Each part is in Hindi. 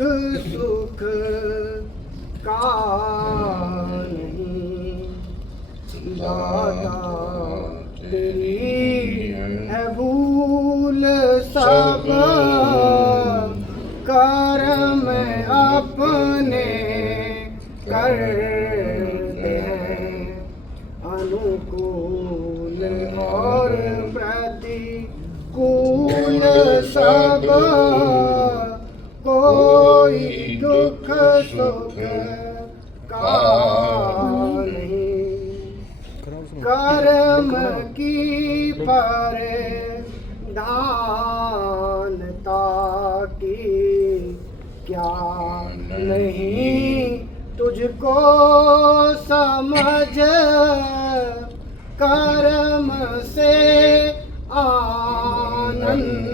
सुख का नहीं। दाता तेरी है भूल सब कर्म अपने करते हैं अनुकूल और प्रतिकूल सब कोई दुख सुख का नहीं। कर्म की प्रधानता की क्या नहीं तुझको समझ कर्म से आनंद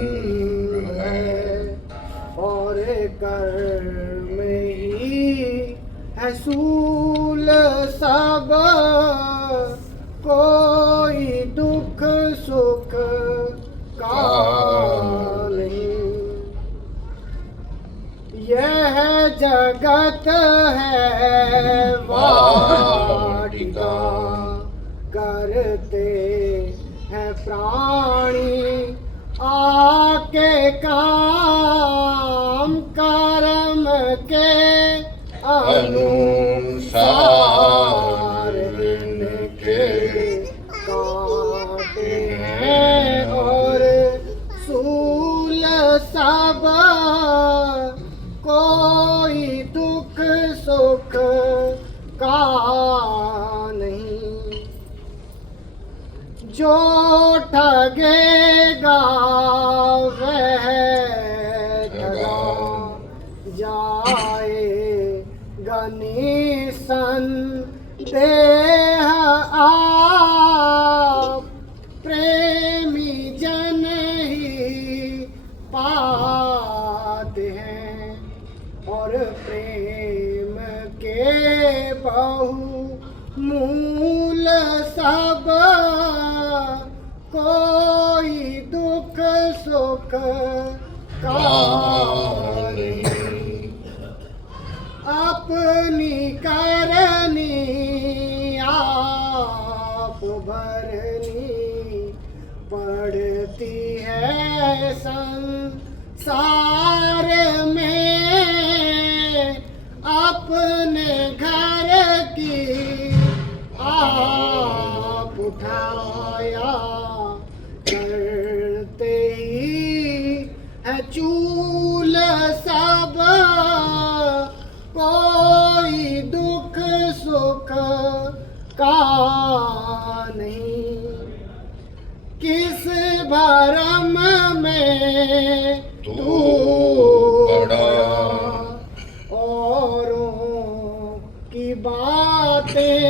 है और कर्म ही है सूल सब कोई दुख सुख का नहीं। यह जगत है वाटिका करते हैं प्राणी आके काम कर्म के अनुसार इनके काटे हैं और सूल सब कोई दुख सुख का नहीं। जो ठगेगा वह ठगा जाएगा निसंदेह। आप प्रेमी जन ही पाते हैं और प्रेम के बहुमूल सब कोई दुख सुख का नहीं। अपनी करनी आप भरनी पड़ती है संसार में। अपने घर की आप उठाया करते ही है चूल सब कोई दुख सुख का नहीं। किस भरम में तू पड़ा औरों की बातें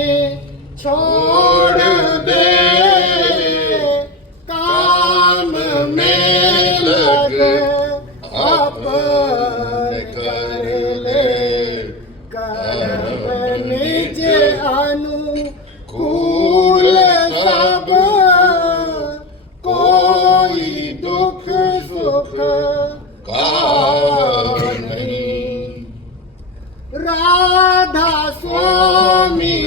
छोड़ दे काम में लग अपने कर ले कर्म निज अनुकूल सब कोई दुख सुख का नहीं। राधा स्वामी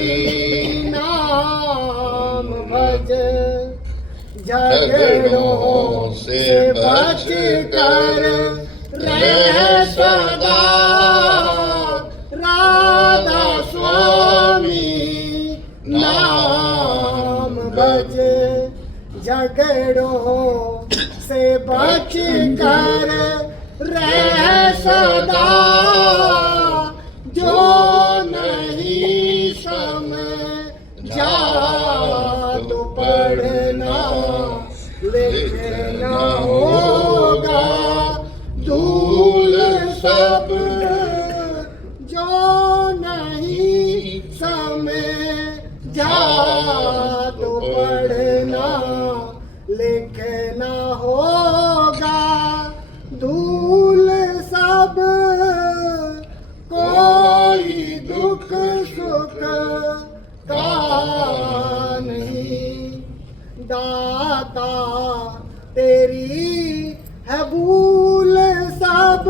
नाम भज झगड़ों से बच कर रह सदा। राधा स्वामी नाम भज झगड़ों से बच कर रह सदा। जो नहीं समझा तो पढ़ना लिखना होगा धूल सब। जो नहीं समझा तो पढ़ना लिखना होगा धूल सब कोई दुख सुख का नहीं। दाता तेरी है भूल सब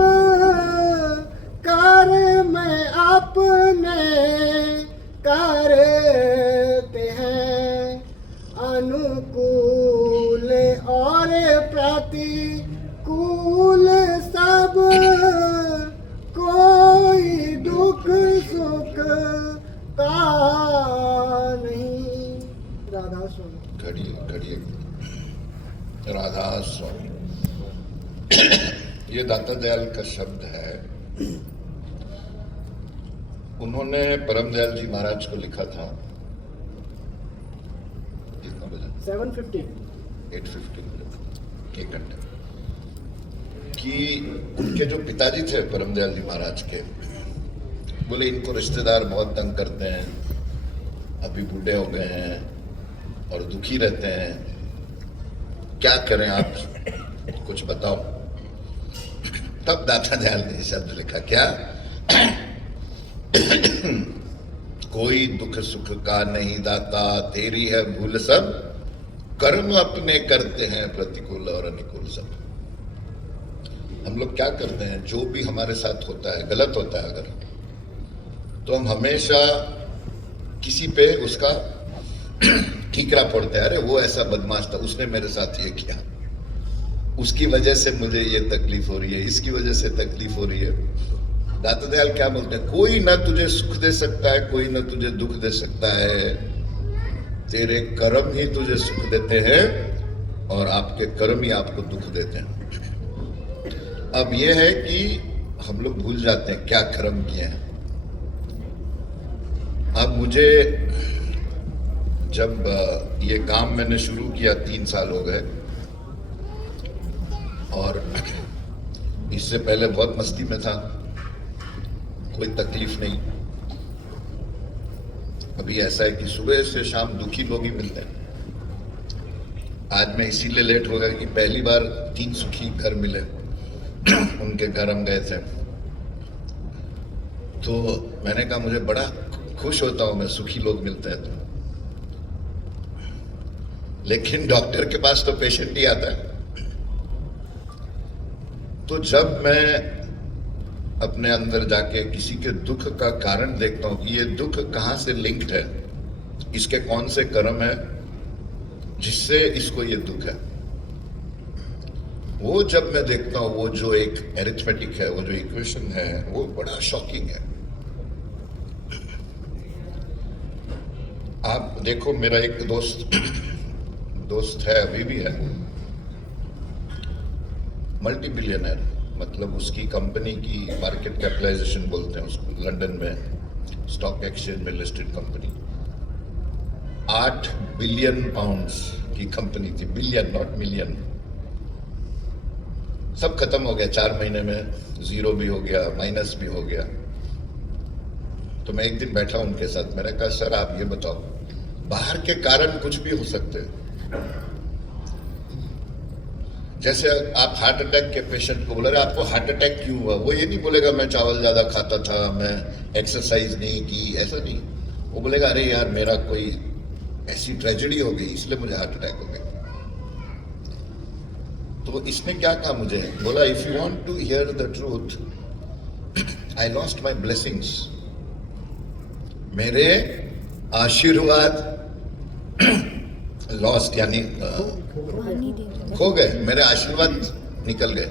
दयाल का शब्द है, उन्होंने परम दयाल जी महाराज को लिखा था, कितना बजा? 7:50 8:50 बजे, 1 घंटे, कि उनके जो पिताजी थे परम दयाल जी महाराज के, बोले इनको रिश्तेदार बहुत तंग करते हैं, अभी बूढ़े हो गए हैं और दुखी रहते हैं, क्या करें आप कुछ बताओ। तब दाता दयाल ने शब्द लिखा, क्या? कोई दुख सुख का नहीं दाता, तेरी है भूल सब, कर्म अपने करते हैं प्रतिकूल और अनुकूल सब। हम लोग क्या करते हैं, जो भी हमारे साथ होता है गलत होता है अगर, तो हम हमेशा किसी पे उसका ठीकरा फोड़ते हैं, अरे वो ऐसा बदमाश था, उसने मेरे साथ ये किया, उसकी वजह से मुझे ये तकलीफ हो रही है, इसकी वजह से तकलीफ हो रही है। दाता दयाल क्या बोलते हैं, कोई ना तुझे सुख दे सकता है, कोई ना तुझे दुख दे सकता है, तेरे कर्म ही तुझे सुख देते हैं और आपके कर्म ही आपको दुख देते हैं। अब यह है कि हम लोग भूल जाते हैं क्या कर्म किए हैं। अब मुझे जब ये काम मैंने शुरू किया 3 साल हो गए, और इससे पहले बहुत मस्ती में था, कोई तकलीफ नहीं। अभी ऐसा है कि सुबह से शाम दुखी लोग ही मिलते हैं। आज मैं इसीलिए लेट हो गया कि पहली बार 3 सुखी घर मिले, उनके घर हम गए थे, तो मैंने कहा मुझे बड़ा खुश होता हूं मैं, सुखी लोग मिलते हैं तो। लेकिन डॉक्टर के पास तो पेशेंट ही आता है। तो जब मैं अपने अंदर जाके किसी के दुख का कारण देखता हूं कि ये दुख कहां से लिंक्ड है, इसके कौन से कर्म है जिससे इसको ये दुख है, वो जब मैं देखता हूं, वो जो एक एरिथमेटिक है, वो जो इक्वेशन है, वो बड़ा शॉकिंग है। आप देखो, मेरा एक दोस्त है, अभी भी है, मल्टी बिलियनर, मतलब उसकी कंपनी की मार्केट कैपिटलाइजेशन बोलते हैं उसको, लंदन में स्टॉक एक्सचेंज में लिस्टेड कंपनी, 8 बिलियन पाउंड्स की कंपनी थी, बिलियन नॉट मिलियन। सब खत्म हो गया 4 महीने में, जीरो भी हो गया, माइनस भी हो गया। तो मैं एक दिन बैठा उनके साथ, मैंने कहा सर आप ये बताओ, बाहर के कारण कुछ भी हो सकते हैं, जैसे आप हार्ट अटैक के पेशेंट को बोला आपको हार्ट अटैक क्यों हुआ, वो ये नहीं बोलेगा मैं चावल ज्यादा खाता था, मैं एक्सरसाइज नहीं की, ऐसा नहीं। वो बोलेगा अरे यार मेरा कोई ऐसी ट्रेजेडी हो गई इसलिए मुझे हार्ट अटैक हो गया। तो इसने क्या कहा मुझे, बोला if you want to hear the truth, I lost my blessings, मेरे आशीर्वाद लॉस्ट यानी खो गए, मेरे आशीर्वाद निकल गए।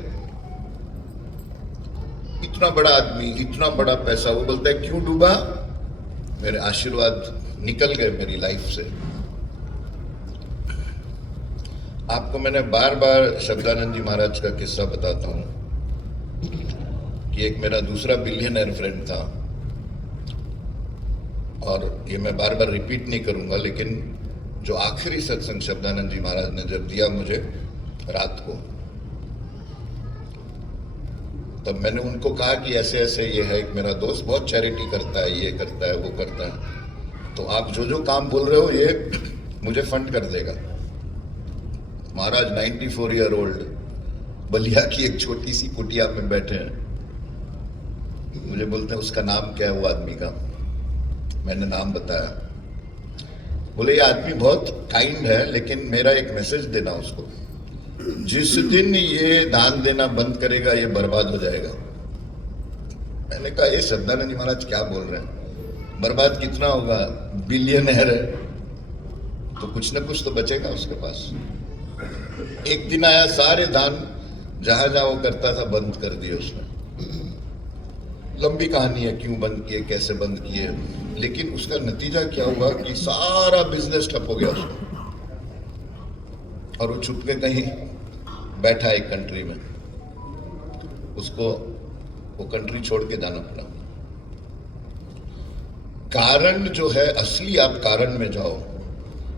इतना बड़ा आदमी, इतना बड़ा पैसा, वो बोलता है क्यों डूबा, मेरे आशीर्वाद निकल गए मेरी लाइफ से। आपको मैंने बार बार शब्दानंद जी महाराज का किस्सा बताता हूं कि एक मेरा दूसरा बिलियनर फ्रेंड था, और ये मैं बार बार रिपीट नहीं करूंगा, लेकिन जो आखिरी सत्संग शब्दानंद जी महाराज ने जब दिया मुझे रात को, तब मैंने उनको कहा कि ऐसे ऐसे ये है, एक मेरा दोस्त बहुत चैरिटी करता है, ये करता है, वो करता है, तो आप जो जो काम बोल रहे हो ये मुझे फंड कर देगा। महाराज 94 ईयर ओल्ड, बलिया की एक छोटी सी कुटिया में बैठे हैं, मुझे बोलते हैं उसका नाम क्या है वो आदमी का, मैंने नाम बताया, बोले ये आदमी बहुत काइंड है, लेकिन मेरा एक मैसेज देना उसको, जिस दिन ये दान देना बंद करेगा ये बर्बाद हो जाएगा। मैंने कहा ये शब्दानंद जी महाराज क्या बोल रहे हैं, बर्बाद कितना होगा, बिलियनर है तो कुछ ना कुछ तो बचेगा उसके पास। एक दिन आया, सारे दान जहां जहां वो करता था बंद कर दिए उसने। लंबी कहानी है क्यों बंद किए, कैसे बंद किए, लेकिन उसका नतीजा क्या हुआ कि सारा बिजनेस ठप हो गया उसका, और वो छुप के कहीं बैठा एक कंट्री में। उसको वो कंट्री छोड़ के जाना पड़ा। कारण जो है असली, आप कारण में जाओ।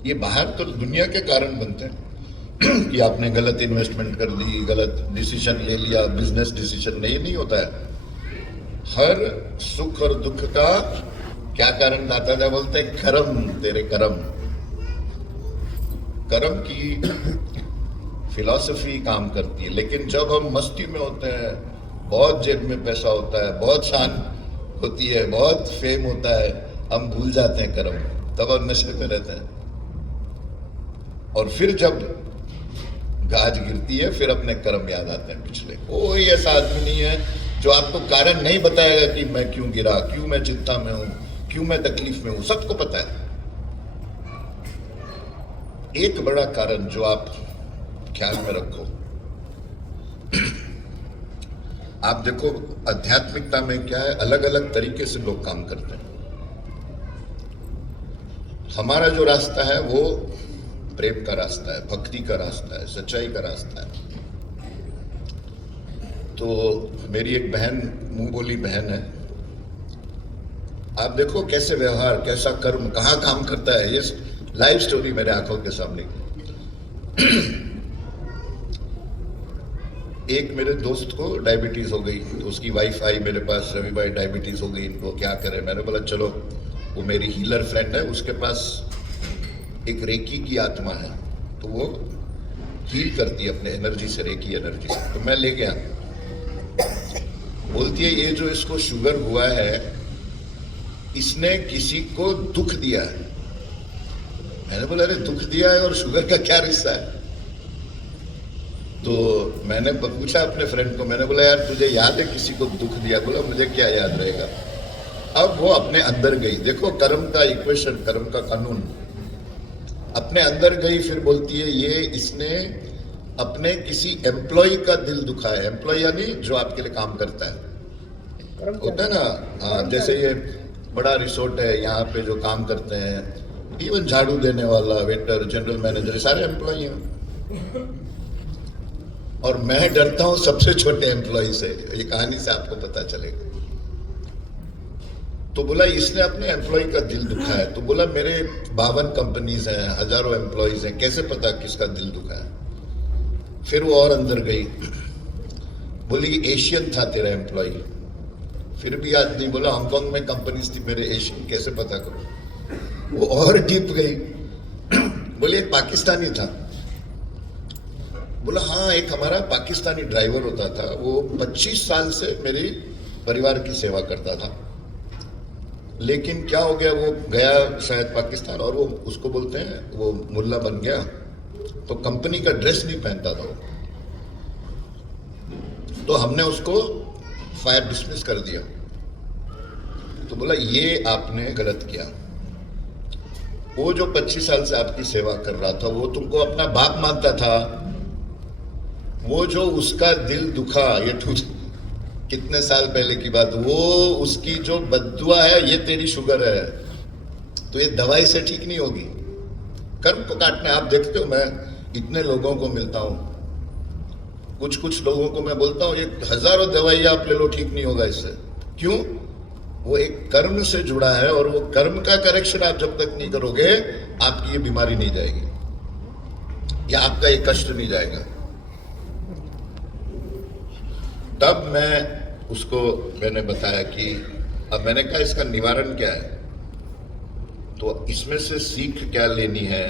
ये बाहर तो दुनिया के कारण बनते हैं कि आपने गलत इन्वेस्टमेंट कर दी, गलत डिसीजन ले लिया, बिजनेस डिसीजन नहीं होता है। हर सुख और दुख का क्या कारण दाता था बोलते हैं, कर्म, तेरे कर्म। कर्म की फिलॉसफी काम करती है। लेकिन जब हम मस्ती में होते हैं, बहुत जेब में पैसा होता है, बहुत शान होती है, बहुत फेम होता है, हम भूल जाते हैं कर्म, तब हम नशे में रहते हैं। और फिर जब गाज गिरती है, फिर अपने कर्म याद आते हैं पिछले। कोई ऐसा आदमी नहीं है जो आपको कारण नहीं बताएगा कि मैं क्यों गिरा, क्यों मैं चिंता में हूं, क्यों मैं तकलीफ में हूं। सबको पता है। एक बड़ा कारण जो आप ख्याल में रखो, आप देखो आध्यात्मिकता में क्या है, अलग अलग तरीके से लोग काम करते हैं। हमारा जो रास्ता है वो प्रेम का रास्ता है, भक्ति का रास्ता है, सच्चाई का रास्ता है। तो मेरी एक बहन, मुंह बोली बहन है, आप देखो कैसे व्यवहार, कैसा कर्म, कहाँ काम करता है। ये लाइव स्टोरी मेरे आंखों के सामने। एक मेरे दोस्त को डायबिटीज हो गई, तो उसकी वाइफ आई मेरे पास, रवि भाई डायबिटीज हो गई, इनको क्या करें। मैंने बोला चलो, वो मेरी हीलर फ्रेंड है, उसके पास एक रेकी की आत्मा है, तो वो हील करती है अपने एनर्जी से, रेकी एनर्जी से। तो मैं ले गया, बोलती है ये जो इसको शुगर हुआ है, इसने किसी को दुख दिया है। मैंने बोला अरे दुख दिया है और शुगर का क्या रिश्ता है। तो मैंने पूछा अपने फ्रेंड को, मैंने बोला यार तुझे याद है किसी को दुख दिया? बोला मुझे क्या याद रहेगा। अब वो अपने अंदर गई, देखो कर्म का इक्वेशन, कर्म का कानून, अपने अंदर गई, फिर बोलती है ये इसने अपने किसी एम्प्लॉय का दिल दुखाया। एम्प्लॉय यानी जो आपके लिए काम करता है, होता है ना। हाँ, जैसे ये बड़ा रिसोर्ट है, यहाँ पे जो काम करते हैं, इवन झाड़ू देने वाला, वेटर, जनरल मैनेजर, सारे एम्प्लॉय हैं। और मैं डरता हूं सबसे छोटे एम्प्लॉय से। ये कहानी से आपको पता चलेगा। तो बोला इसने अपने एम्प्लॉय का दिल दुखा है। तो बोला मेरे 52 कंपनीज हैं, हजारों एम्प्लॉयज हैं, कैसे पता किसका दिल दुखा है। फिर वो और अंदर गई, बोली एशियन था तेरा एम्प्लॉय। फिर भी आज नहीं, बोला हांगकांग में कंपनीज थी मेरे एशियन, कैसे पता करूं। वो और डीप गई, बोली एक पाकिस्तानी था। बोला हाँ, एक हमारा पाकिस्तानी ड्राइवर होता था, वो 25 साल से मेरी परिवार की सेवा करता था, लेकिन क्या हो गया, वो गया शायद पाकिस्तान, और वो उसको बोलते हैं वो मुल्ला बन गया, तो कंपनी का ड्रेस नहीं पहनता था वो, तो हमने उसको फायर डिसमिस कर दिया। तो बोला ये आपने गलत किया। वो जो 25 साल से आपकी सेवा कर रहा था, वो तुमको अपना बाप मानता था। वो जो उसका दिल दुखा, ये कितने साल पहले की बात, वो उसकी जो बद्दुआ है, ये तेरी शुगर है, तो ये दवाई से ठीक नहीं होगी। कर्म को काटने, आप देखते हो, मैं इतने लोगों को मिलता हूं, कुछ लोगों को मैं बोलता हूं ये हजारों दवाई आप ले लो, ठीक नहीं होगा इससे। क्यों? वो एक कर्म से जुड़ा है, और वो कर्म का करेक्शन आप जब तक नहीं करोगे, आपकी ये बीमारी नहीं जाएगी, या आपका ये कष्ट नहीं जाएगा। तब मैंने बताया कि अब मैंने कहा इसका निवारण क्या है, तो इसमें से सीख क्या लेनी है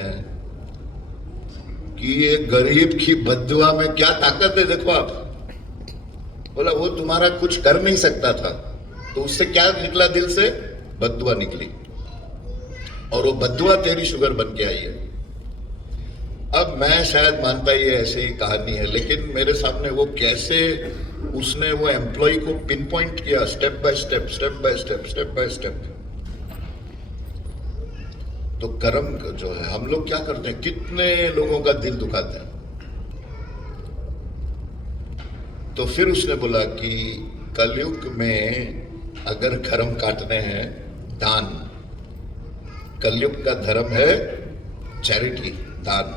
कि ये गरीब की बद्दुआ में क्या ताकत है, देखो आप। बोला वो तुम्हारा कुछ कर नहीं सकता था, तो उससे क्या निकला, दिल से बद्दुआ निकली, और वो बद्दुआ तेरी शुगर बन के आई है। अब मैं शायद मानता ये ऐसे ही कहानी है, लेकिन मेरे सामने वो कैसे उसने वो एम्प्लॉय को पिन पॉइंट किया, step by step, step by step, step by step. तो कर्म जो है, हम लोग क्या करते हैं, कितने लोगों का दिल दुखाते हैं। तो फिर उसने बोला कि कलयुग में अगर कर्म काटने हैं, दान, कलयुग का धर्म है चैरिटी, दान।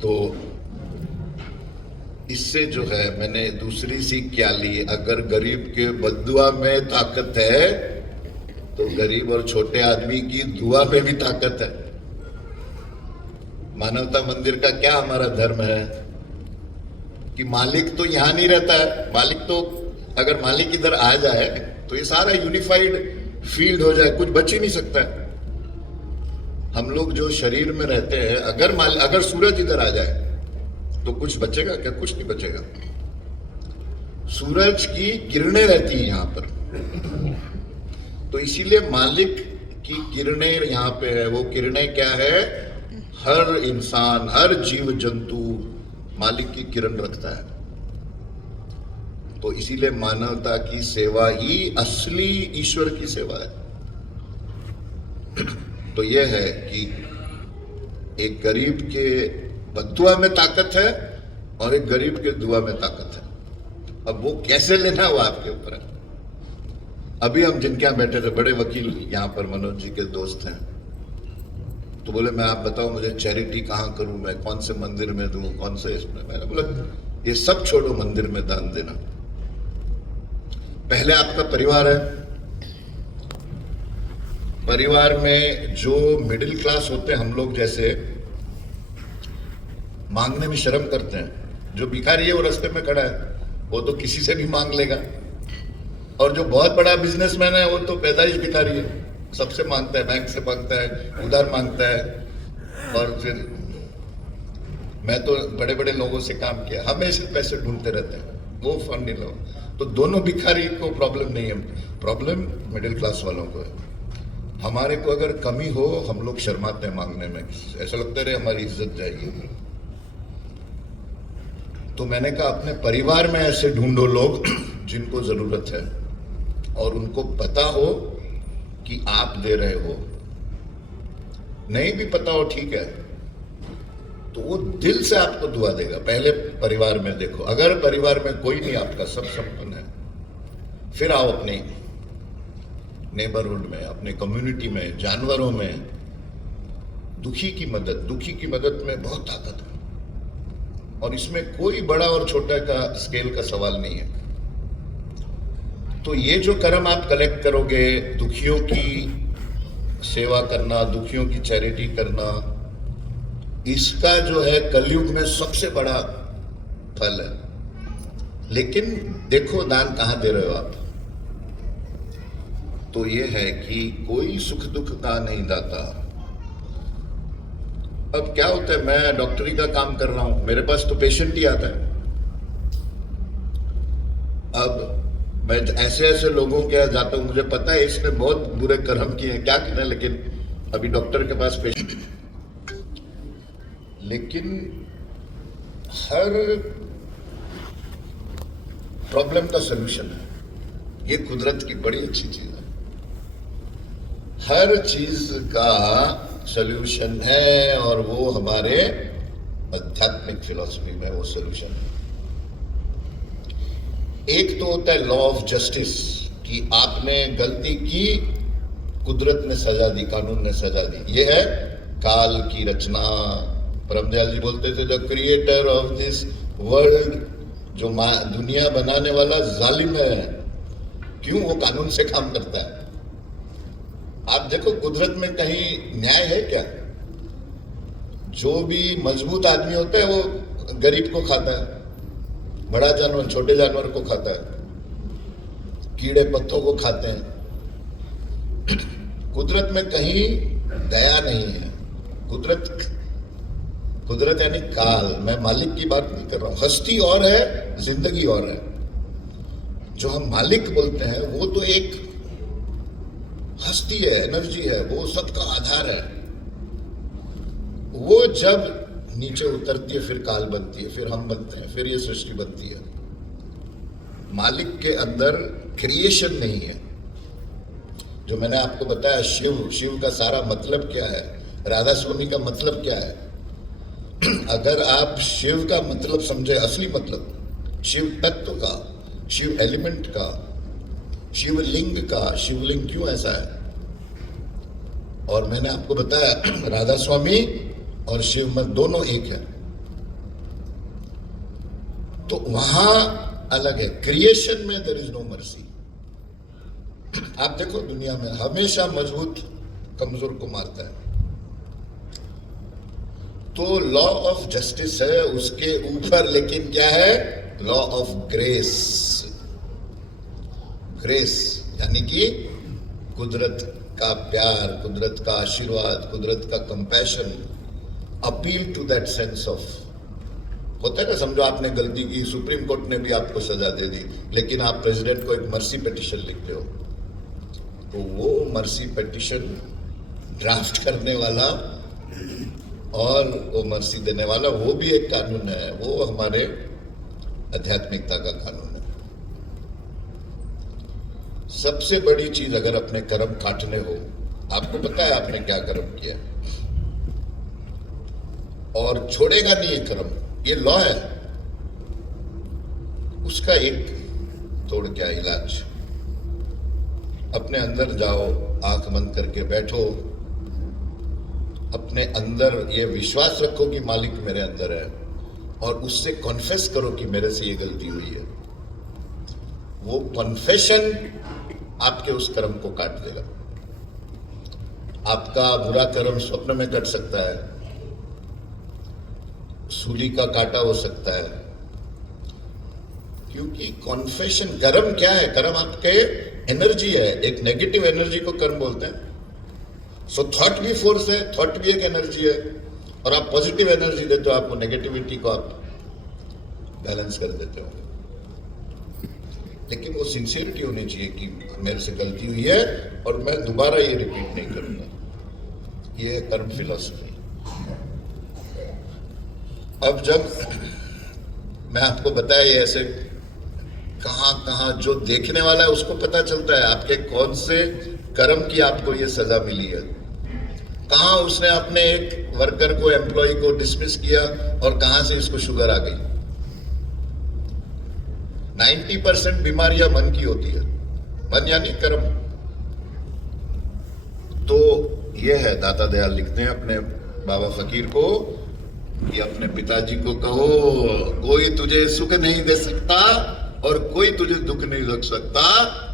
तो इससे जो है मैंने दूसरी सीख क्या ली, अगर गरीब के बद्दुआ में ताकत है तो गरीब और छोटे आदमी की दुआ में भी ताकत है। मानवता मंदिर का क्या हमारा धर्म है कि मालिक तो यहां नहीं रहता है, मालिक तो अगर मालिक इधर आ जाए तो ये सारा यूनिफाइड फील्ड हो जाए, कुछ बच ही नहीं सकता है। हम लोग जो शरीर में रहते हैं, अगर सूरज इधर आ जाए तो कुछ बचेगा क्या? कुछ नहीं बचेगा। सूरज की किरणें रहती हैं यहां पर, तो इसीलिए मालिक की किरणें यहां पे है। वो किरणें क्या है? हर इंसान, हर जीव जंतु मालिक की किरण रखता है। तो इसीलिए मानवता की सेवा ही असली ईश्वर की सेवा है। तो यह है कि एक गरीब के बद्दुआ में ताकत है और एक गरीब के दुआ में ताकत है। अब वो कैसे लेना वो आपके ऊपर है। अभी हम जिनके यहाँ बैठे थे, बड़े वकील यहाँ पर मनोज जी के दोस्त हैं, तो बोले मैं आप बताओ मुझे चैरिटी कहाँ करूं, मैं कौन से मंदिर में दूं, कौन से इसमें। मैंने बोला ये सब छोड़ो, मंदिर में दान देना। पहले आपका परिवार है, परिवार में जो मिडिल क्लास होते हैं, हम लोग जैसे, मांगने में शर्म करते हैं। जो भिखारी है वो रास्ते में खड़ा है, वो तो किसी से भी मांग लेगा, और जो बहुत बड़ा बिजनेसमैन है वो तो पैदाइश भिखारी है, सबसे मांगता है, बैंक से मांगता है, उधार मांगता है। और फिर मैं तो बड़े बड़े लोगों से काम किया, हमेशा पैसे ढूंढते रहते हैं, वो फंड नहीं लो। तो दोनों भिखारी को प्रॉब्लम नहीं है, प्रॉब्लम मिडिल क्लास वालों को है। हमारे को अगर कमी हो, हम लोग शर्माते हैं मांगने में, ऐसा लगता है हमारी इज्जत जाएगी। तो मैंने कहा अपने परिवार में ऐसे ढूंढो लोग जिनको जरूरत है और उनको पता हो कि आप दे रहे हो। नहीं भी पता हो ठीक है, तो वो दिल से आपको दुआ देगा। पहले परिवार में देखो, अगर परिवार में कोई नहीं आपका, सब संपन्न है, फिर आओ अपने नेबरहुड में, अपने कम्युनिटी में, जानवरों में। दुखी की मदद में बहुत ताकत है, और इसमें कोई बड़ा और छोटा का स्केल का सवाल नहीं है। तो ये जो कर्म आप कलेक्ट करोगे, दुखियों की सेवा करना, दुखियों की चैरिटी करना, इसका जो है कलयुग में सबसे बड़ा फल है। लेकिन देखो दान कहां दे रहे हो आप। तो ये है कि कोई सुख दुख का नहीं दाता। अब क्या होता है, मैं डॉक्टरी का काम कर रहा हूं, मेरे पास तो पेशेंट ही आता है। अब मैं ऐसे ऐसे लोगों के यहाँ जाता हूं, मुझे पता है इसने बहुत बुरे कर्म किए हैं, क्या किया, लेकिन अभी डॉक्टर के पास पेशेंट। लेकिन हर प्रॉब्लम का सलूशन है, ये कुदरत की बड़ी अच्छी चीज है। हर चीज का सलूशन है, और वो हमारे आध्यात्मिक फिलॉसफी में वो सलूशन है। एक तो होता है लॉ ऑफ जस्टिस, कि आपने गलती की, कुदरत ने सजा दी, कानून ने सजा दी। ये है काल की रचना। परमदयाल जी बोलते थे the creator of this world, जो दुनिया बनाने वाला जालिम है। क्यों? वो कानून से काम करता है। आप देखो कुदरत में कहीं न्याय है क्या? जो भी मजबूत आदमी होता है वो गरीब को खाता है, बड़ा जानवर छोटे जानवर को खाता है, कीड़े पत्तों को खाते हैं। कुदरत में कहीं दया नहीं है। कुदरत यानी काल। मैं मालिक की बात नहीं कर रहा हूं, हस्ती और है, जिंदगी और है। जो हम मालिक बोलते हैं वो तो एक हस्ती है, एनर्जी है, वो सबका आधार है। वो जब नीचे उतरती है फिर काल बनती है, फिर हम बनते हैं, फिर ये सृष्टि बनती है। मालिक के अंदर क्रिएशन नहीं है। जो मैंने आपको बताया शिव का सारा मतलब क्या है, राधा स्वामी का मतलब क्या है। अगर आप शिव का मतलब समझे, असली मतलब शिव तत्व का, शिव एलिमेंट का, शिवलिंग का, शिवलिंग क्यों ऐसा है। और मैंने आपको बताया राधा स्वामी और शिव मत दोनों एक है। तो वहां अलग है, क्रिएशन में देयर इज नो मर्सी। आप देखो दुनिया में हमेशा मजबूत कमजोर को मारता है। तो लॉ ऑफ जस्टिस है उसके ऊपर, लेकिन क्या है, लॉ ऑफ ग्रेस। ग्रेस यानी कि कुदरत का प्यार, कुदरत का आशीर्वाद, कुदरत का compassion, appeal to that sense of, होता है ना, समझो आपने गलती की, सुप्रीम कोर्ट ने भी आपको सजा दे दी, लेकिन आप प्रेसिडेंट को एक मर्सी पिटीशन लिखते हो, तो वो मर्सी पिटीशन ड्राफ्ट करने वाला और वो मर्सी देने वाला, वो भी एक कानून है, वो हमारे आध्यात्मिकता का कानून है। सबसे बड़ी चीज अगर अपने कर्म काटने हो, आपको पता है आपने क्या कर्म किया, और छोड़ेगा नहीं ये कर्म, ये लॉ है, उसका एक तोड़ क्या इलाज, अपने अंदर जाओ, आंख बंद करके बैठो, अपने अंदर ये विश्वास रखो कि मालिक मेरे अंदर है, और उससे कॉन्फेस करो कि मेरे से ये गलती हुई है। वो कॉन्फेशन आपके उस कर्म को काट देगा। आपका बुरा कर्म स्वप्न में कट सकता है, सूली का काटा हो सकता है, क्योंकि कॉन्फेशन, कर्म क्या है, कर्म आपके एनर्जी है, एक नेगेटिव एनर्जी को कर्म बोलते हैं। सो थॉट भी फोर्स है, थॉट भी एक एनर्जी है, और आप पॉजिटिव एनर्जी देते हो, आपको नेगेटिविटी को आप बैलेंस कर देते हो। लेकिन वो सिंसियरिटी होनी चाहिए कि मेरे से गलती हुई है और मैं दोबारा ये रिपीट नहीं करूंगा। ये कर्म फिलॉसफी। अब जब मैं आपको बताया ये ऐसे कहां जो देखने वाला है उसको पता चलता है आपके कौन से कर्म की आपको ये सजा मिली है। कहां उसने अपने एक वर्कर को, एम्प्लॉय को डिसमिस किया और कहां से इसको शुगर आ गई। 90% बीमारियां मन की होती है, मन यानी कर्म। तो ये है, दाता दयाल लिखते हैं अपने बाबा फकीर को कि अपने पिताजी को कहो, कोई तुझे सुख नहीं दे सकता और कोई तुझे दुख नहीं लग सकता,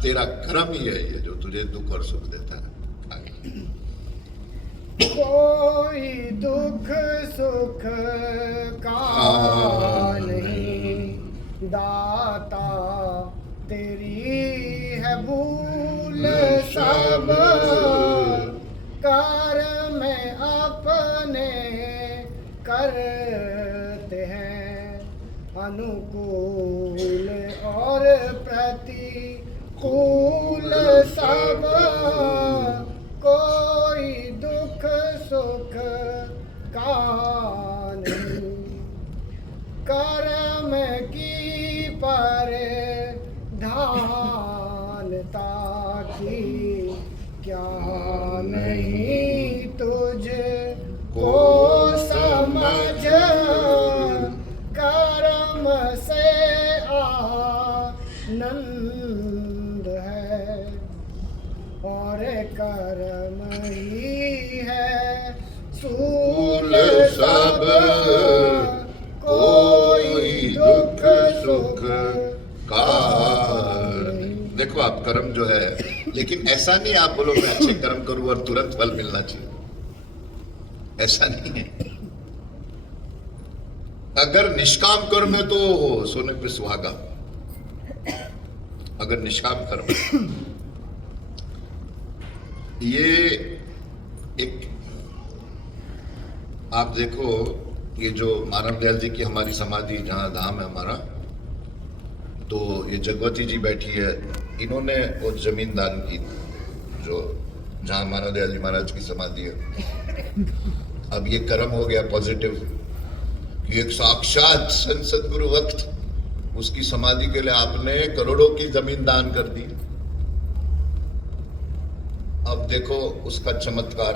तेरा कर्म ही है ये जो तुझे दुख और सुख देता है। कोई दुख सुख का नहीं, दाता तेरी है भूल सब, कर में अपने करते हैं अनुकूल और प्रतिकूल सब। कोई दुख सुख का नहीं, कर्म की प्रधानता की क्या नहीं तुझको समझ, कर्म से आनंद है और कर्म ही है सूल सब। कोई दुख सुख का देखो, आप कर्म जो है, लेकिन ऐसा नहीं आप बोलो मैं अच्छे कर्म करूं और तुरंत फल मिलना चाहिए, ऐसा नहीं है। अगर निष्काम कर्म है तो सोने पे सुहागा, अगर निष्काम कर्म है। ये एक आप देखो, ये जो मानव दयाल जी की हमारी समाधि जहां धाम है हमारा, तो ये जगवती जी बैठी है, इन्होंने वो जमीन दान की जो जहां मानव दयाल जी महाराज की समाधि है। अब ये कर्म हो गया पॉजिटिव कि एक साक्षात संत सदगुरु वक्त उसकी समाधि के लिए आपने करोड़ों की जमीन दान कर दी। अब देखो उसका चमत्कार,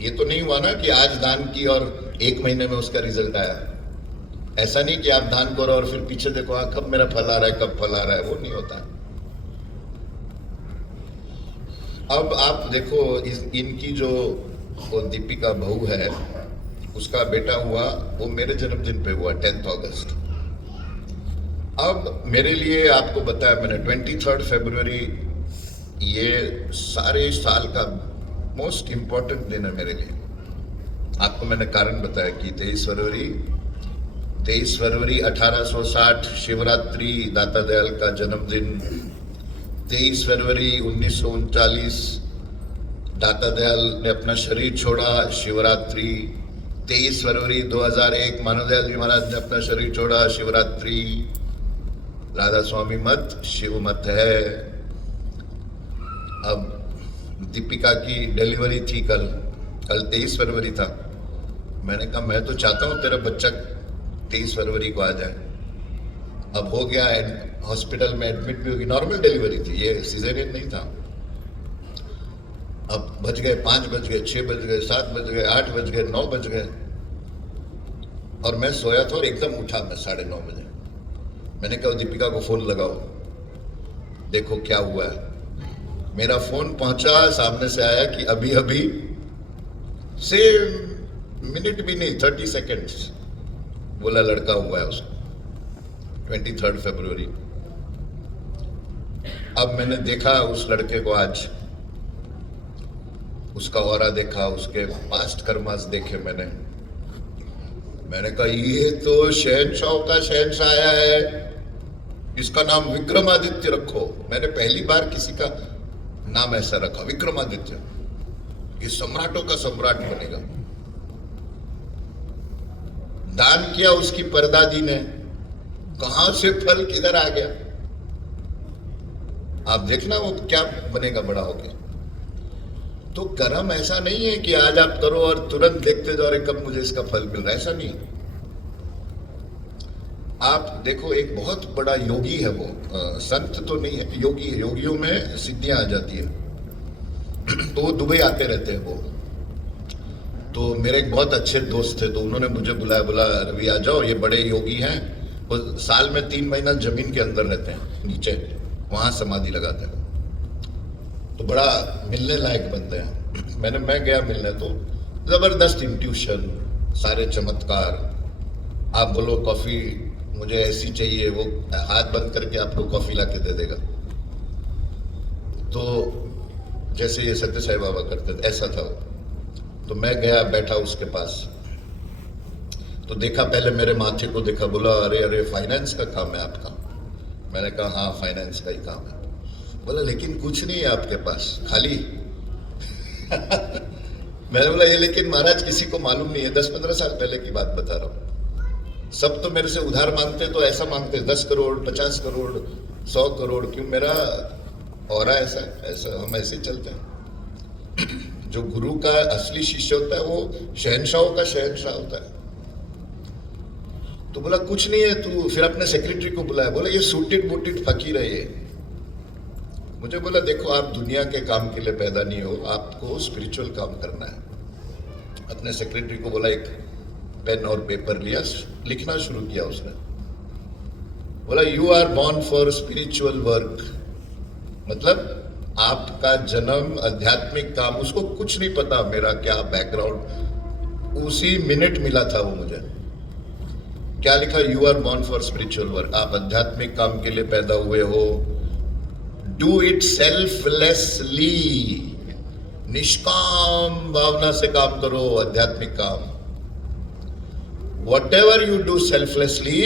ये तो नहीं हुआ ना कि आज दान की और 1 महीने में उसका रिजल्ट आया। ऐसा नहीं कि आप दान करो और फिर पीछे देखो कब मेरा फल आ रहा है, कब फल आ रहा है, वो नहीं होता। अब आप देखो इनकी जो वो दीपिका बहू है, उसका बेटा हुआ, वो मेरे जन्मदिन पे हुआ 10 अगस्त। अब मेरे लिए आपको बताया मैंने 23 फरवरी ये सारे साल का मोस्ट इम्पोर्टेंट दिन है मेरे लिए। आपको मैंने कारण बताया कि 23 फरवरी 1860 शिवरात्रि, दाता दयाल का जन्मदिन। 23 फरवरी 1939 दाता दयाल ने अपना शरीर छोड़ा, शिवरात्रि। 23 फरवरी 2001 मानवदयाल जी महाराज ने अपना शरीर छोड़ा, शिवरात्रि। राधा स्वामी मत शिव मत है। अब दीपिका की डिलीवरी थी कल 23 फरवरी था। मैंने कहा मैं तो चाहता हूँ तेरा बच्चा 23 फरवरी को आ जाए। अब हो गया, हॉस्पिटल में एडमिट भी होगी, नॉर्मल डिलीवरी थी, ये सीजरियन नहीं था। अब बज गए 5 बज गए, 6 बज गए, 7 बज गए, 8 बज गए, 9 बज गए और मैं सोया था और एकदम उठा मैं 9:30 बजे। मैंने कहा दीपिका को फोन लगाओ, देखो क्या हुआ है। मेरा फोन पहुंचा, सामने से आया कि अभी अभी से मिनट भी नहीं 30 सेकेंड्स बोला लड़का हुआ है उसको 23 फरवरी। अब मैंने देखा उस लड़के को, आज उसका ऑरा देखा, उसके पास्ट कर्मास देखे मैंने कहा ये तो शहंशाह का शहंशाह आया है, इसका नाम विक्रमादित्य रखो। मैंने पहली बार किसी का नाम ऐसा रखा, विक्रमादित्य, ये सम्राटों का सम्राट बनेगा। दान किया उसकी परदादी ने, कहां से फल किधर आ गया। आप देखना वो क्या बनेगा बड़ा होके। तो कर्म ऐसा नहीं है कि आज आप करो और तुरंत देखते जाओ कब मुझे इसका फल मिल रहा है, ऐसा नहीं। आप देखो एक बहुत बड़ा योगी है वो, संत तो नहीं है, योगी है। योगियों में सिद्धियां आ जाती है। तो वो दुबई आते रहते हैं वो। तो मेरे एक बहुत अच्छे दोस्त थे, तो उन्होंने मुझे बुलाया, बोला रवि आ जाओ, ये बड़े योगी हैं, वो साल में 3 महीना जमीन के अंदर रहते हैं, नीचे वहां समाधि लगाते हैं। तो बड़ा मिलने लायक बनते हैं। मैं गया मिलने, तो जबरदस्त इंट्यूशन, सारे चमत्कार। आप बोलो कॉफी मुझे ऐसी चाहिए, वो हाथ बंद करके आपको कॉफी ला के दे देगा। तो जैसे ये सत्य साई बाबा करते थे ऐसा था वो। तो मैं गया, बैठा उसके पास, तो देखा, पहले मेरे माथे को देखा, बोला अरे फाइनेंस का काम है आपका। मैंने कहा हाँ फाइनेंस का ही काम है। बोला लेकिन कुछ नहीं है आपके पास, खाली। मैंने बोला ये लेकिन महाराज किसी को मालूम नहीं है, 10-15 साल पहले की बात बता रहा हूँ। सब तो मेरे से उधार मांगते, तो ऐसा मांगते 10 करोड़ 50 करोड़ 100 करोड़। क्यों, मेरा औरा ऐसा हम ऐसे चलते हैं। जो गुरु का असली शिष्य होता है वो शहंशाहों का शहंशाह होता है। तो बोला कुछ नहीं है तू, फिर अपने सेक्रेटरी को बुलाया, बोला ये सूटेड बूटेड फकीर है ये। मुझे बोला देखो आप दुनिया के काम के लिए पैदा नहीं हो, आपको स्पिरिचुअल काम करना है। अपने सेक्रेटरी को बोला एक पेन और पेपर लिया, लिखना शुरू किया उसने। बोला you are born for spiritual work, मतलब आपका जन्म आध्यात्मिक काम। उसको कुछ नहीं पता मेरा क्या बैकग्राउंड, उसी मिनट मिला था वो मुझे। क्या लिखा, you are born for spiritual work, आप आध्यात्मिक काम के लिए पैदा हुए हो। डू इट सेल्फलेसली, निष्काम भावना से काम करो आध्यात्मिक काम। Whatever you do selflessly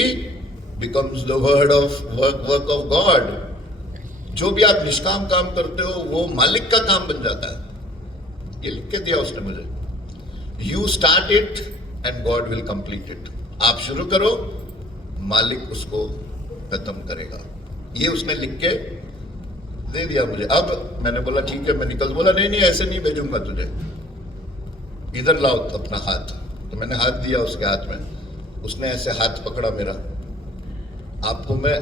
becomes the work of God. जो भी आप निष्काम काम करते हो वो मालिक का काम बन जाता है। ये लिख के दिया उसने मुझे। You start it and God will complete it. आप शुरू करो, मालिक उसको खत्म करेगा। ये उसने लिख के दे दिया मुझे। अब मैंने बोला ठीक है मैं निकल। बोला नहीं ऐसे नहीं भेजूंगा तुझे, इधर लाओ अपना हाथ। तो मैंने हाथ दिया उसके हाथ में, उसने ऐसे हाथ पकड़ा मेरा। आपको मैं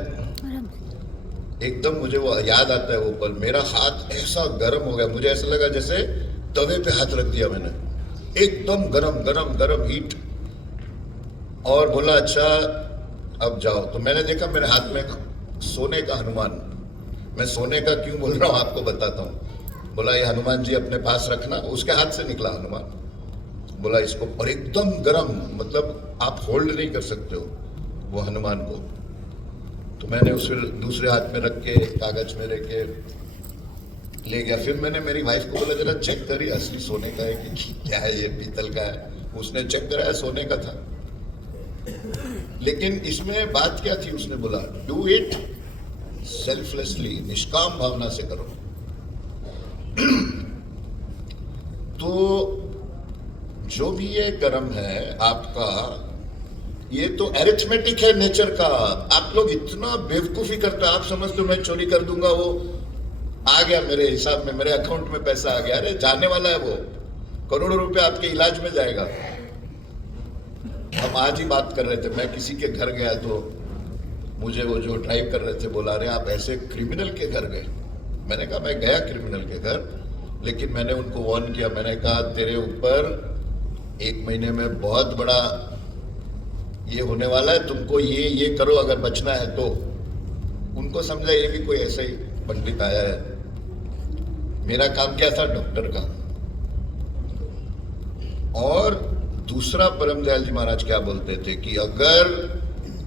एकदम, मुझे वो याद आता है वो पल, मेरा हाथ ऐसा गर्म हो गया, मुझे ऐसा लगा जैसे तवे पे हाथ रख दिया मैंने, एकदम गरम गरम गरम हीट। और बोला अच्छा अब जाओ। तो मैंने देखा मेरे हाथ में सोने का हनुमान। मैं सोने का क्यों बोल रहा हूँ आपको बताता हूँ। बोला ये हनुमान जी अपने पास रखना। उसके हाथ से निकला हनुमान। बोला इसको, और एकदम गरम, मतलब आप होल्ड नहीं कर सकते हो वो हनुमान को। तो मैंने उस फिर दूसरे हाथ में रख के कागज में रख के ले गया। फिर मैंने मेरी वाइफ को बोला जरा चेक करिए असली सोने का है कि क्या है, ये पीतल का है। उसने चेक कराया, सोने का था। लेकिन इसमें बात क्या थी, उसने बोला डू इट सेल्फलेसली, निष्काम भावना से करो। तो जो भी ये कर्म है आपका, ये तो एरिथमेटिक है नेचर का। आप लोग इतना बेवकूफी करते हो, आप समझते हो मैं चोरी कर दूंगा, वो आ गया मेरे हिसाब में, मेरे अकाउंट में पैसा आ गया। अरे जाने वाला है वो, करोड़ों रुपए आपके इलाज में जाएगा। हम आज ही बात कर रहे थे, मैं किसी के घर गया तो मुझे वो जो ड्राइव कर रहे थे बोला अरे आप ऐसे क्रिमिनल के घर गए। मैंने कहा मैं गया क्रिमिनल के घर, लेकिन मैंने उनको वार्न किया। मैंने कहा तेरे ऊपर 1 महीने में बहुत बड़ा ये होने वाला है, तुमको ये करो अगर बचना है तो। उनको समझा ये भी कोई ऐसा ही पंडित आया है। मेरा काम क्या था, डॉक्टर का। और दूसरा परम दयाल जी महाराज क्या बोलते थे कि अगर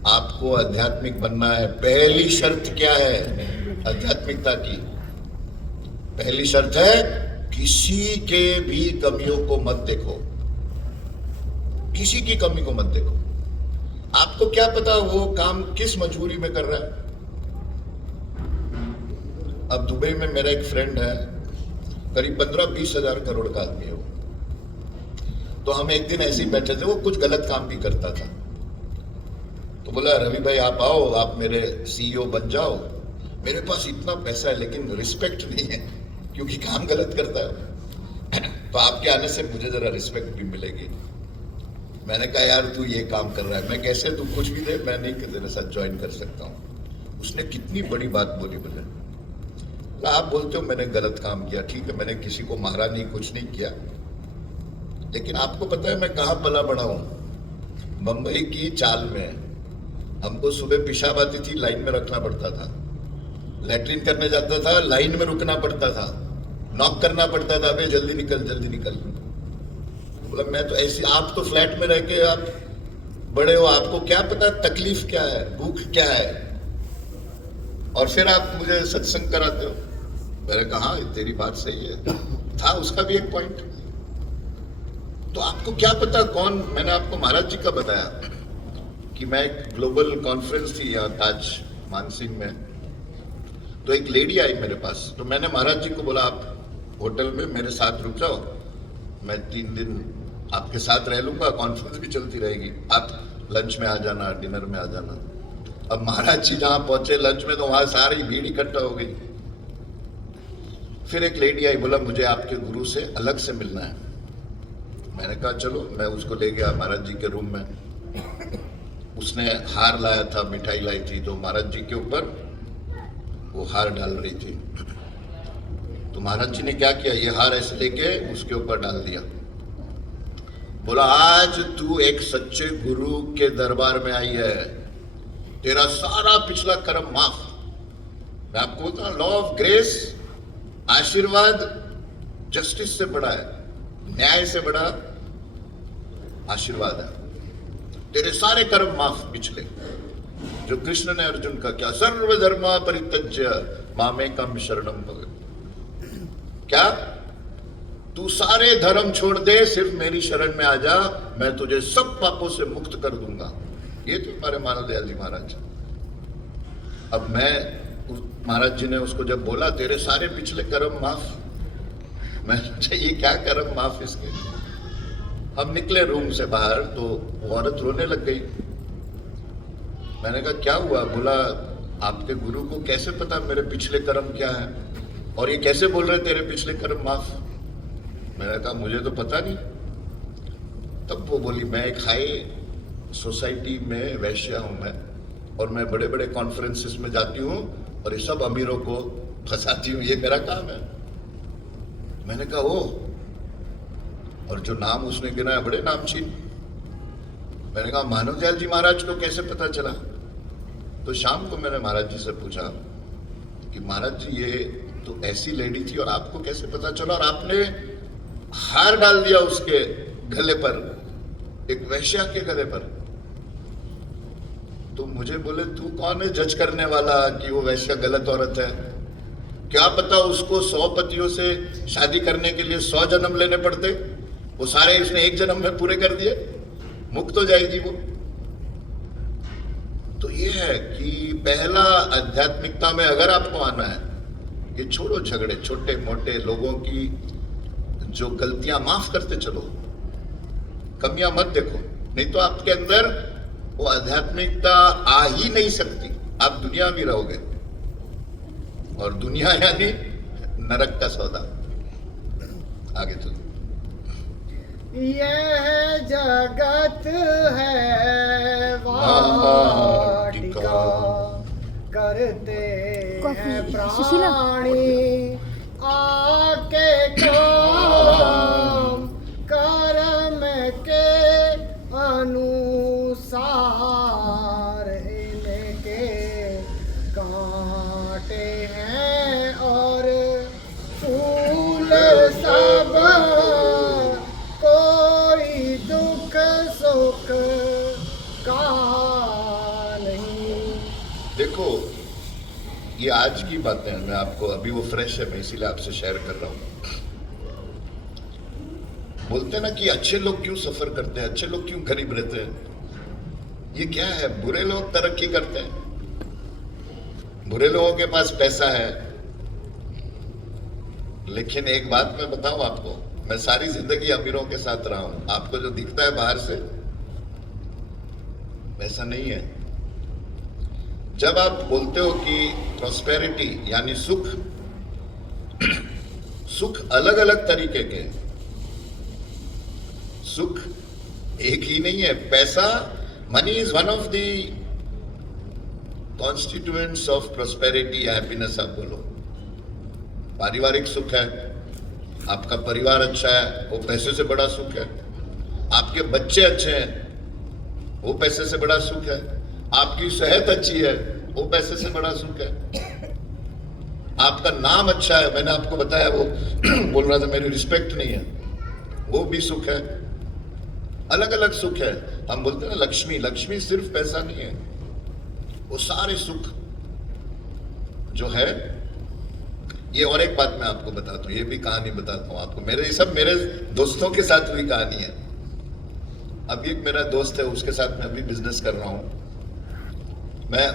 आपको आध्यात्मिक बनना है, पहली शर्त क्या है आध्यात्मिकता की? पहली शर्त है किसी के भी कमियों को मत देखो, किसी की कमी को मत देखो। आपको क्या पता वो काम किस मजबूरी में कर रहा है। अब दुबई में मेरा एक फ्रेंड है, करीब 15-20 हजार करोड़ का आदमी है वो। तो हम एक दिन ऐसे ही बैठे थे, वो कुछ गलत काम भी करता था। तो बोला रवि भाई आप आओ, आप मेरे सीईओ बन जाओ। मेरे पास इतना पैसा है लेकिन रिस्पेक्ट नहीं है, क्योंकि काम गलत करता है। तो आपके आने से मुझे जरा रिस्पेक्ट भी मिलेगी। मैंने कहा यार तू ये काम कर रहा है, मैं कैसे, तू कुछ भी दे, मैं नहीं तेरे साथ ज्वाइन कर सकता हूँ। उसने कितनी बड़ी बात बोली मुझे। आप बोलते हो मैंने गलत काम किया, ठीक है, मैंने किसी को मारा नहीं, कुछ नहीं किया, लेकिन आपको पता है मैं कहाँ पला बड़ा हूं? मुंबई की चाल में। हमको सुबह पेशाब आती थी, लाइन में रखना पड़ता था। लैट्रिन करने जाता था, लाइन में रुकना पड़ता था, नॉक करना पड़ता था, अबे जल्दी निकल जल्दी निकल। बोला मैं तो ऐसी, आप तो फ्लैट में रह के आप बड़े हो, आपको क्या पता तकलीफ क्या है, भूख क्या है, और फिर आप मुझे सत्संग कराते हो। मैंने कहा तेरी बात सही है, था उसका भी एक पॉइंट। तो आपको क्या पता कौन, मैंने आपको महाराज जी का बताया कि मैं एक ग्लोबल कॉन्फ्रेंस थी यहाँ ताज मानसिंह में, तो एक लेडी आई मेरे पास। तो मैंने महाराज जी को बोला आप होटल में मेरे साथ रुक जाओ, मैं 3 दिन आपके साथ रह लूंगा, कॉन्फ्रेंस भी चलती रहेगी, आप लंच में आ जाना, डिनर में आ जाना। अब महाराज जी जहां पहुंचे लंच में, तो वहां सारी भीड़ इकट्ठा हो गई। फिर एक लेडी आई, बोला मुझे आपके गुरु से अलग से मिलना है। मैंने कहा चलो, मैं उसको ले गया महाराज जी के रूम में। उसने हार लाया था, मिठाई लाई थी, तो महाराज जी के ऊपर वो हार डाल रही थी। तो महाराज जी ने क्या किया, ये हार ऐसे लेके उसके ऊपर डाल दिया। बोला आज तू एक सच्चे गुरु के दरबार में आई है, तेरा सारा पिछला कर्म माफ। मैं आपको बोलता हूं लॉ ऑफ ग्रेस, आशीर्वाद जस्टिस से बड़ा है, न्याय से बड़ा आशीर्वाद है। तेरे सारे कर्म माफ पिछले, जो कृष्ण ने अर्जुन का क्या, सर्वधर्मा परित्यज्य मामेकम शरणम भज। क्या तू सारे धर्म छोड़ दे, सिर्फ मेरी शरण में आ जा, मैं तुझे सब पापों से मुक्त कर दूंगा। ये तो हमारे मानव दयाल जी महाराज। अब मैं, महाराज जी ने उसको जब बोला तेरे सारे पिछले कर्म माफ, मैं सोचा ये क्या कर्म माफ इसके। हम निकले रूम से बाहर तो वो औरत रोने लग गई। मैंने कहा क्या हुआ? बोला आपके गुरु को कैसे पता मेरे पिछले कर्म क्या है, और ये कैसे बोल रहे तेरे पिछले कर्म माफ? मैंने कहा मुझे तो पता नहीं। तब वो बोली मैं एक हाई सोसाइटी में वैश्या हूं मैं, और मैं बड़े बड़े कॉन्फ्रेंसेस में जाती हूँ और ये सब अमीरों को फंसाती हूँ, ये मेरा काम है। मैंने कहा ओ, और जो नाम उसने गिनाया बड़े नामचीन। मैंने कहा मानव दयाल जी महाराज को कैसे पता चला? तो शाम को मैंने महाराज जी से पूछा कि महाराज जी ये तो ऐसी लेडी थी और आपको कैसे पता चला, और आपने हार डाल दिया उसके गले पर, एक वैश्या के गले पर। तो मुझे बोले तू कौन है जज करने वाला कि वो वैश्या गलत औरत है? क्या पता उसको 100 पतियों से शादी करने के लिए 100 जन्म लेने पड़ते, वो सारे उसने एक जन्म में पूरे कर दिए, मुक्त हो जाएगी वो। तो ये है कि पहला आध्यात्मिकता में अगर आपको आना है, ये छोड़ो झगड़े, छोटे मोटे लोगों की जो गलतियां माफ करते चलो, कमियां मत देखो, नहीं तो आपके अंदर वो आध्यात्मिकता आ ही नहीं सकती। आप दुनिया में रहोगे, और दुनिया यानी नरक का सौदा। आगे चलो। यह जगत है वाटिका, करते हैं प्राणी आके काम, कर्म के अनुसार इनके कांटे हैं और फूल सब, कोई दुख सुख का नहीं। देखो, ये आज की बातें हैं, मैं आपको अभी वो फ्रेश है, मैं इसीलिए आपसे शेयर कर रहा हूँ। बोलते हैं ना कि अच्छे लोग क्यों सफर करते हैं, अच्छे लोग क्यों गरीब रहते हैं? ये क्या है, बुरे लोग तरक्की करते हैं, बुरे लोगों के पास पैसा है। लेकिन एक बात मैं बताऊं आपको, मैं सारी जिंदगी अमीरों के साथ रहा हूं। आपको जो दिखता है बाहर से वैसा नहीं है। जब आप बोलते हो कि प्रॉस्पेरिटी यानी सुख, सुख अलग अलग तरीके के, सुख एक ही नहीं है। पैसा, money is one of the constituents of prosperity या हैप्पीनेस। आप बोलो पारिवारिक सुख है, आपका परिवार अच्छा है, वो पैसे से बड़ा सुख है। आपके बच्चे अच्छे हैं, वो पैसे से बड़ा सुख है। आपकी सेहत अच्छी है, वो पैसे से बड़ा सुख है। आपका नाम अच्छा है, मैंने आपको बताया, वो बोल रहा था मेरी रिस्पेक्ट नहीं है, वो भी सुख है। अलग अलग सुख है। हम बोलते हैं ना लक्ष्मी, लक्ष्मी सिर्फ पैसा नहीं है, वो सारे सुख जो है। ये और एक बात मैं आपको बताता हूँ, ये भी कहानी बताता हूँ आपको, मेरे सब मेरे दोस्तों के साथ हुई कहानी है। अभी एक मेरा दोस्त है, उसके साथ मैं अभी बिजनेस कर रहा हूँ।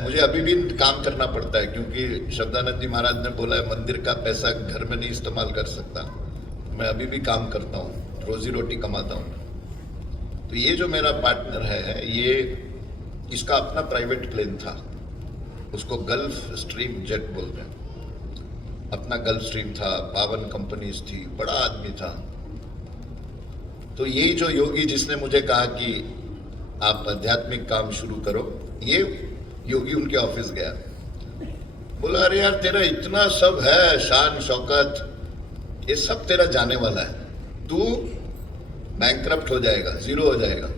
मुझे अभी भी काम करना पड़ता है, क्योंकि शब्दानंद जी महाराज ने बोला है मंदिर का पैसा घर में नहीं इस्तेमाल कर सकता। मैं अभी भी काम करता हूँ, रोजी रोटी कमाता हूँ। तो ये जो मेरा पार्टनर है, ये इसका अपना प्राइवेट प्लेन था, उसको गल्फ स्ट्रीम जेट बोलते हैं। अपना गल्फ स्ट्रीम था, 52 कंपनीज थी, बड़ा आदमी था। तो यही जो योगी जिसने मुझे कहा कि आप आध्यात्मिक काम शुरू करो, ये योगी उनके ऑफिस गया, बोला अरे यार तेरा इतना सब है, शान शौकत, ये सब तेरा जाने वाला है, तू बैंकरप्ट हो जाएगा, जीरो हो जाएगा।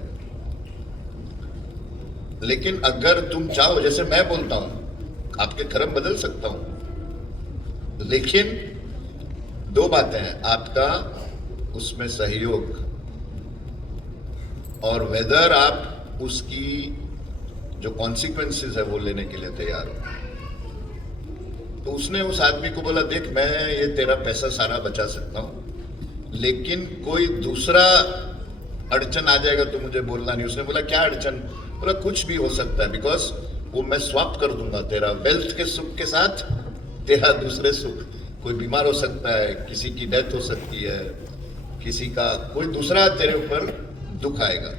लेकिन अगर तुम चाहो, जैसे मैं बोलता हूं आपके कर्म बदल सकता हूं, लेकिन दो बातें हैं, आपका उसमें सहयोग और वेदर आप उसकी जो कॉन्सिक्वेंसेस है वो लेने के लिए तैयार हो। तो उसने उस आदमी को बोला देख मैं ये तेरा पैसा सारा बचा सकता हूं, लेकिन कोई दूसरा अड़चन आ जाएगा तो मुझे बोलना नहीं। उसने बोला क्या अड़चन? बोला कुछ भी हो सकता है, बिकॉज वो मैं स्वैप कर दूंगा तेरा वेल्थ के सुख के साथ तेरा दूसरे सुख। कोई बीमार हो सकता है, किसी की डेथ हो सकती है, किसी का कोई दूसरा तेरे ऊपर दुख आएगा।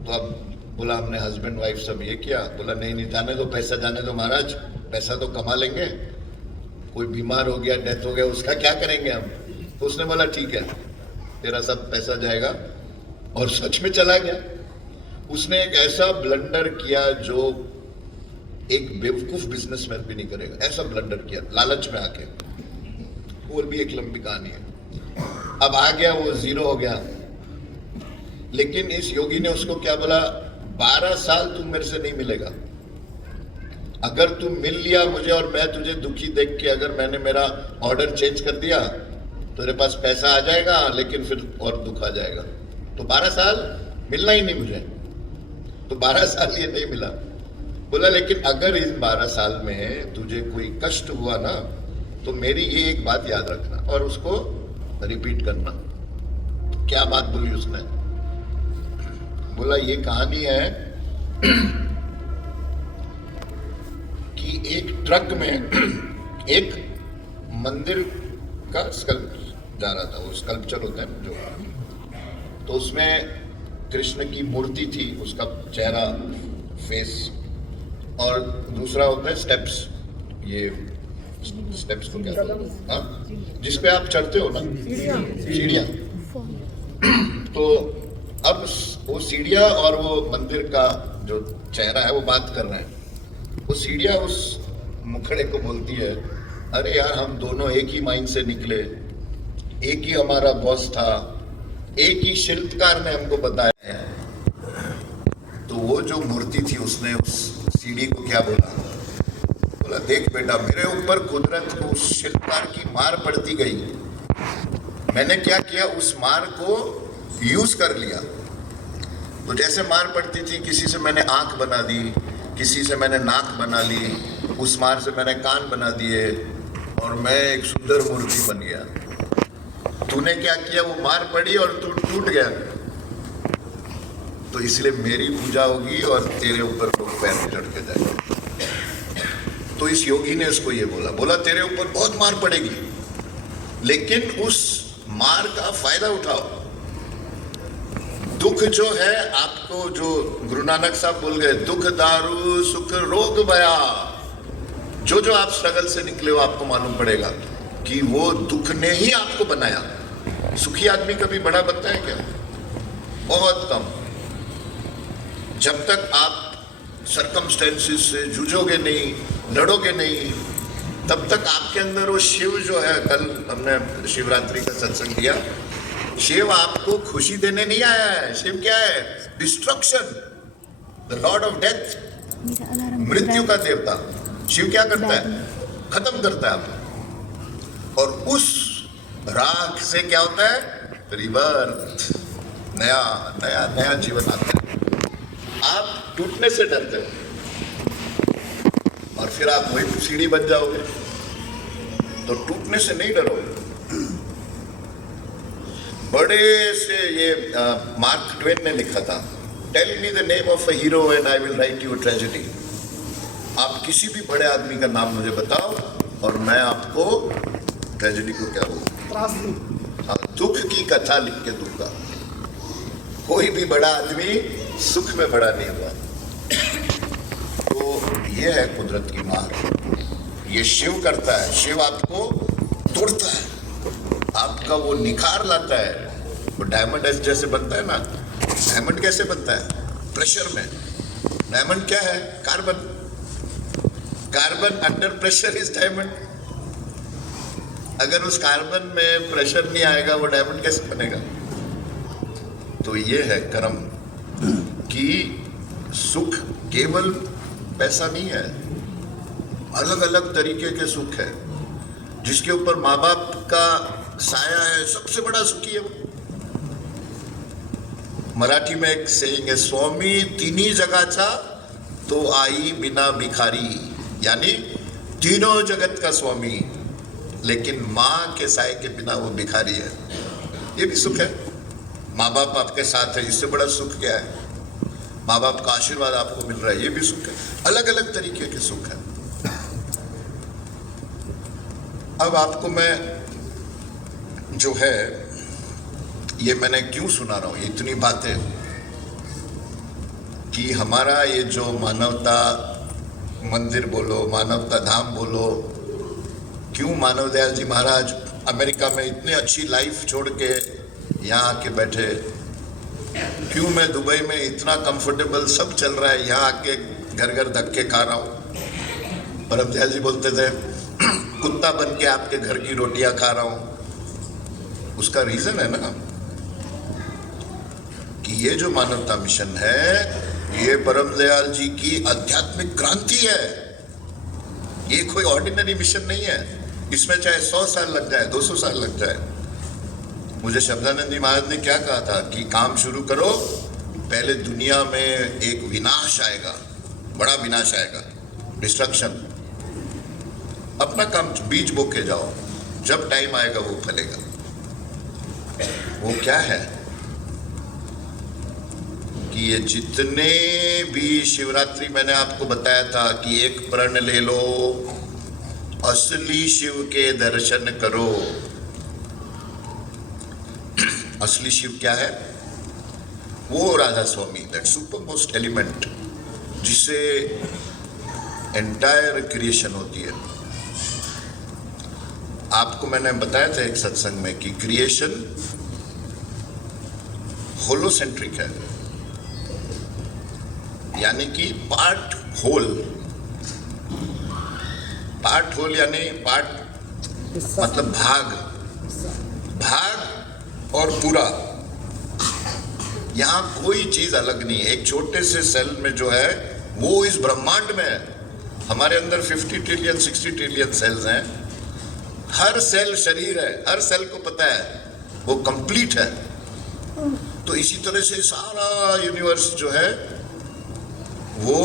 तो अब बोला हमने हस्बैंड वाइफ सब ये किया, बोला नहीं नहीं जाने दो, पैसा जाने दो महाराज, पैसा तो कमा लेंगे, कोई बीमार हो गया, डेथ हो गया, उसका क्या करेंगे हम। तो उसने बोला ठीक है तेरा सब पैसा जाएगा, और सच में चला गया। उसने एक ऐसा ब्लंडर किया जो एक बेवकूफ बिजनेसमैन भी नहीं करेगा, ऐसा ब्लंडर किया लालच में आके। वो भी एक लंबी कहानी है। अब आ गया, वो जीरो हो गया। लेकिन इस योगी ने उसको क्या बोला, 12 साल तुम मेरे से नहीं मिलेगा। अगर तुम मिल लिया मुझे और मैं तुझे दुखी देख के अगर मैंने मेरा ऑर्डर चेंज कर दिया तो तेरे पास पैसा आ जाएगा, लेकिन फिर और दुख आ जाएगा। तो 12 साल मिलना ही नहीं मुझे। तो 12 साल ये नहीं मिला। बोला लेकिन अगर इस 12 साल में तुझे कोई कष्ट हुआ ना तो मेरी ये एक बात याद रखना और उसको रिपीट करना। क्या बात बोली उसने? बोला ये कहानी है कि एक ट्रक में एक मंदिर का स्कल्प जा रहा था, वो स्कल्पचर होता है ना जो, तो उसमें कृष्ण की मूर्ति थी, उसका चेहरा, फेस, और दूसरा होता है स्टेप्स। ये स्टेप्स को क्या बोलते हैं? हाँ, जिसपे आप चढ़ते हो ना, सीढ़ियाँ। तो अब वो सीढ़ियाँ और वो मंदिर का जो चेहरा है वो बात कर रहे हैं। वो सीढ़ियाँ उस मुखड़े को बोलती है, अरे यार हम दोनों एक ही माइंड से निकले, एक ही हमारा बॉस था, एक ही शिल्पकार ने हमको बताया है। तो वो जो मूर्ति थी उसने उस सीढ़ी को क्या बोला? बोला देख बेटा, मेरे ऊपर कुदरत को, उस शिल्पकार की मार पड़ती गई, मैंने क्या किया, उस मार को यूज कर लिया। तो जैसे मार पड़ती थी, किसी से मैंने आंख बना दी, किसी से मैंने नाक बना ली, उस मार से मैंने कान बना दिए और मैं एक सुंदर मूर्ति बन गया। तूने क्या किया, वो मार पड़ी और तू टूट गया, तो इसलिए मेरी पूजा होगी और तेरे ऊपर लोग पैर चढ़ के जाएंगे। तो इस योगी ने उसको ये बोला, बोला तेरे ऊपर बहुत मार पड़ेगी लेकिन उस मार का फायदा उठाओ। दुख जो है आपको, जो गुरु नानक साहब बोल गए, दुख दारू सुख रोग भया, जो आप स्ट्रगल से निकले हो आपको मालूम पड़ेगा कि वो दुख ने ही आपको बनाया। सुखी आदमी कभी बड़ा बनता है क्या? बहुत कम। जब तक आप सरकमस्टेंसेस से जूझोगे नहीं, लड़ोगे नहीं, तब तक आपके अंदर वो शिव जो है, कल हमने शिवरात्रि का सत्संग किया, शिव आपको खुशी देने नहीं आया है। शिव क्या है? Destruction, the Lord of death, मृत्यु का देवता। शिव क्या करता है? खत्म करता है आपको। और उस राख से क्या होता है? रिबर्थ, नया नया नया जीवन आता है। आप टूटने से डरते हो और फिर आप वही सीढ़ी बन जाओगे, तो टूटने से नहीं डरोगे। बड़े से ये मार्क ट्वेन ने लिखा था, tell me the name of a hero and I will write you a tragedy. आप किसी भी बड़े आदमी का नाम मुझे बताओ और मैं आपको ट्रेजेडी को क्या बोलूं, हाँ, दुख की कथा लिख के दूंगा। कोई भी बड़ा आदमी सुख में बड़ा नहीं हुआ। तो ये है कुदरत की मार। ये शिव करता है। शिव आपको तोड़ता है, आपका वो निखार लाता है। वो डायमंड जैसे बनता है ना, डायमंड कैसे बनता है? प्रेशर में। डायमंड क्या है? Carbon. Carbon under pressure is diamond. अगर उस कार्बन में प्रेशर नहीं आएगा वो डायमंड कैसे बनेगा? तो ये है कर्म कि सुख केवल पैसा नहीं है, अलग अलग तरीके के सुख है। जिसके ऊपर माँ बाप का साया है, सबसे बड़ा सुखी है वो। मराठी में एक सेइंग है, स्वामी तिन्ही जगाचा तो आई बिना भिखारी, यानी तीनों जगत का स्वामी लेकिन माँ के साय के बिना वो भिखारी है। ये भी सुख है। माँ बाप आपके साथ है, इससे बड़ा सुख क्या है? माँ बाप का आशीर्वाद आपको मिल रहा है, ये भी सुख है। अलग अलग तरीके के सुख है। अब आपको मैं जो है ये मैंने क्यों सुना रहा हूं, ये इतनी बातें कि हमारा ये जो मानवता मंदिर बोलो, मानवता धाम बोलो, क्यों मानव दयाल जी महाराज अमेरिका में इतनी अच्छी लाइफ छोड़ के यहाँ आके बैठे, क्यों मैं दुबई में इतना कंफर्टेबल सब चल रहा है, यहाँ आके घर घर धक्के खा रहा हूँ। परम दयाल जी बोलते थे कुत्ता बन के आपके घर की रोटियां खा रहा हूँ। उसका रीजन है ना कि ये जो मानवता मिशन है ये परम दयाल जी की आध्यात्मिक क्रांति है। ये कोई ऑर्डिनरी मिशन नहीं है। इसमें चाहे 100 साल लग जाए, 200 साल लग जाए। मुझे शब्दानंद जी महाराज ने क्या कहा था कि काम शुरू करो, पहले दुनिया में एक विनाश आएगा, बड़ा विनाश आएगा, डिस्ट्रक्शन। अपना काम बीज बो के जाओ, जब टाइम आएगा वो फलेगा। वो क्या है कि ये जितने भी शिवरात्रि मैंने आपको बताया था कि एक प्रण ले लो, असली शिव के दर्शन करो। असली शिव क्या है? वो राधा स्वामी, दैट सुपर मोस्ट एलिमेंट जिसे एंटायर क्रिएशन होती है। आपको मैंने बताया था एक सत्संग में कि क्रिएशन होलोसेंट्रिक है, यानी कि पार्ट होल। पार्ट होल यानी पार्ट मतलब भाग, भाग और पूरा। यहां कोई चीज अलग नहीं है। एक छोटे से सेल में जो है वो इस ब्रह्मांड में है। हमारे अंदर 50 ट्रिलियन 60 ट्रिलियन सेल्स हैं। हर सेल शरीर है, हर सेल को पता है वो कंप्लीट है। तो इसी तरह से सारा यूनिवर्स जो है वो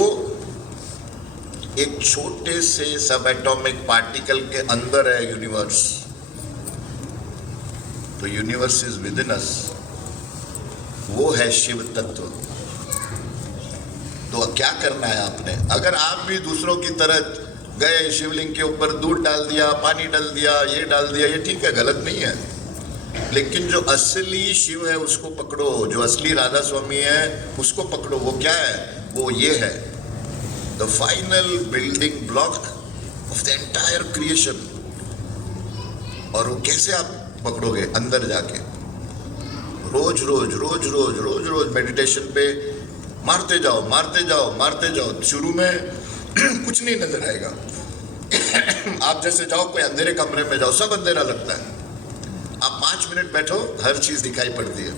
एक छोटे से सब एटॉमिक पार्टिकल के अंदर है यूनिवर्स। तो यूनिवर्स इज विद इन अस, वो है शिव तत्व। तो क्या करना है आपने? अगर आप भी दूसरों की तरह गए, शिवलिंग के ऊपर दूध डाल दिया, पानी डाल दिया, ये डाल दिया, ये ठीक है, गलत नहीं है। लेकिन जो असली शिव है उसको पकड़ो, जो असली राधा स्वामी है उसको पकड़ो। वो क्या है? वो ये है, the final building block of the entire creation. और वो कैसे आप पकड़ोगे? अंदर जाके रोज रोज रोज रोज रोज रोज मेडिटेशन पे मारते जाओ, मारते जाओ, मारते जाओ। शुरू में कुछ नहीं नजर आएगा। आप जैसे जाओ कोई अंधेरे कमरे में जाओ, सब अंधेरा लगता है। आप 5 मिनट बैठो, हर चीज दिखाई पड़ती है।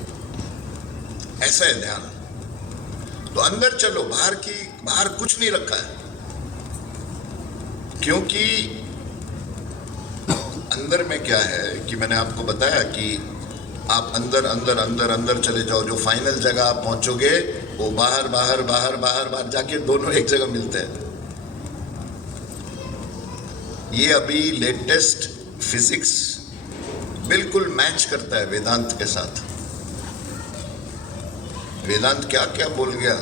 ऐसा है ध्यान। तो अंदर चलो, बाहर कुछ नहीं रखा है, क्योंकि अंदर में क्या है कि मैंने आपको बताया कि आप अंदर अंदर अंदर अंदर चले जाओ। जो फाइनल जगह आप पहुंचोगे वो बाहर बाहर बाहर बाहर बाहर जाके दोनों एक जगह मिलते हैं। ये अभी लेटेस्ट फिजिक्स बिल्कुल मैच करता है वेदांत के साथ। वेदांत क्या क्या बोल गया?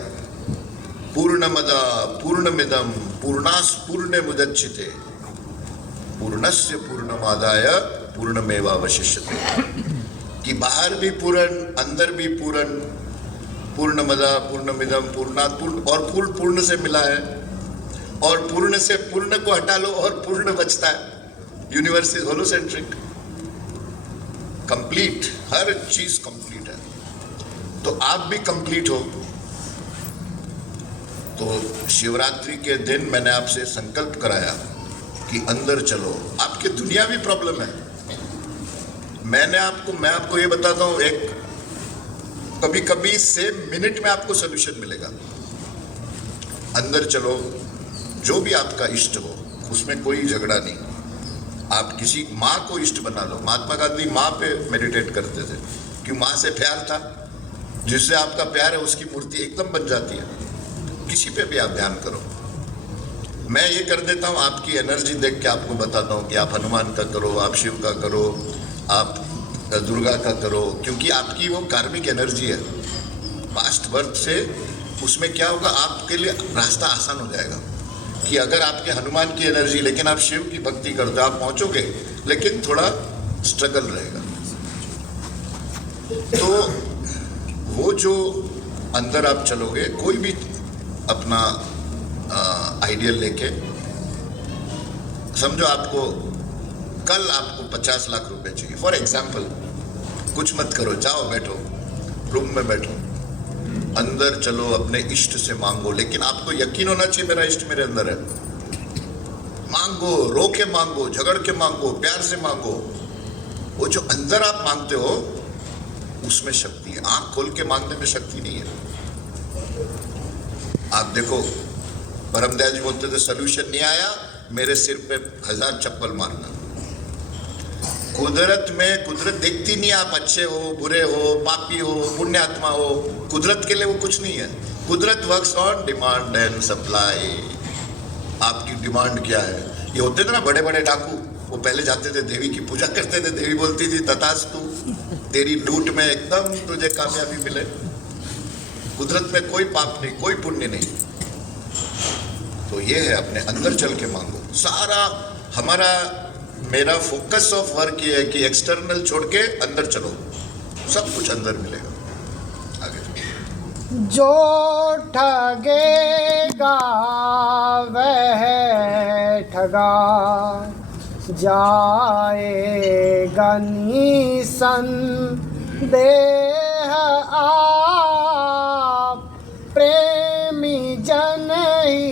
पूर्णमदा पूर्णमिदम पूर्णास पूर्णमुदच्यते पूर्णस्य पूर्णमादाय पूर्णमेवावशिष्यते। कि बाहर भी पूर्ण, अंदर भी पूर्ण, पूर्णमदा पूर्णमिदम पूर्णात् पूर्ण, और पूर्ण पूर्ण से मिला है। और पूर्ण से पूर्ण को हटा लो और पूर्ण बचता है। यूनिवर्स इज होलोसेंट्रिक, कंप्लीट, हर चीज कंप्लीट है। तो आप भी कंप्लीट हो। तो शिवरात्रि के दिन मैंने आपसे संकल्प कराया कि अंदर चलो। आपके दुनियावी प्रॉब्लम है, मैं आपको ये बताता हूं, एक कभी कभी से मिनट में आपको सोल्यूशन मिलेगा। अंदर चलो, जो भी आपका इष्ट हो, उसमें कोई झगड़ा नहीं। आप किसी माँ को इष्ट बना लो। महात्मा गांधी माँ पे मेडिटेट करते थे, क्यों? माँ से प्यार था। जिससे आपका प्यार है उसकी मूर्ति एकदम बन जाती है। किसी पे भी आप ध्यान करो। मैं ये कर देता हूँ, आपकी एनर्जी देख के आपको बताता हूँ कि आप हनुमान का करो, आप शिव का करो, आप दुर्गा का करो, क्योंकि आपकी वो कार्मिक एनर्जी है पास्ट बर्थ से। उसमें क्या होगा, आपके लिए रास्ता आसान हो जाएगा कि अगर आपके हनुमान की एनर्जी, लेकिन आप शिव की भक्ति करते हो, आप पहुंचोगे, लेकिन थोड़ा स्ट्रगल रहेगा। तो वो जो अंदर आप चलोगे, कोई भी अपना आइडियल लेके, समझो आपको कल आपको 50 लाख रुपए चाहिए फॉर एग्जाम्पल। कुछ मत करो, जाओ बैठो, रूम में बैठो, अंदर चलो, अपने इष्ट से मांगो। लेकिन आपको यकीन होना चाहिए मेरा इष्ट मेरे अंदर है। मांगो, रो के मांगो, झगड़ के मांगो, प्यार से मांगो। वो जो अंदर आप मांगते हो उसमें शक्ति है। आंख खोल के मांगने में शक्ति नहीं है। आप देखो, परमदयाल जी बोलते थे, सोल्यूशन नहीं आया मेरे सिर पे 1000 चप्पल मारना। कुदरत में कुदरत देखती नहीं, आप अच्छे हो, बुरे हो, पापी हो, पुण्यात्मा हो, कुदरत के लिए वो कुछ नहीं है। कुदरत works on demand and supply. आपकी डिमांड क्या है? ये होते थे ना बड़े बड़े डाकू, वो पहले जाते थे, देवी की पूजा करते थे, देवी बोलती थी तथास्तु, तेरी लूट में एकदम तुझे कामयाबी मिले। कुदरत में कोई पाप नहीं, कोई पुण्य नहीं। तो ये है, अपने अंदर चल के मांगो। सारा हमारा मेरा फोकस ऑफ वर्क ये है कि एक्सटर्नल छोड़ के अंदर चलो, सब कुछ अंदर मिलेगा। आगे जो ठगेगा वह ठगा जाएगा, निसंदेह आप प्रेमी जन ही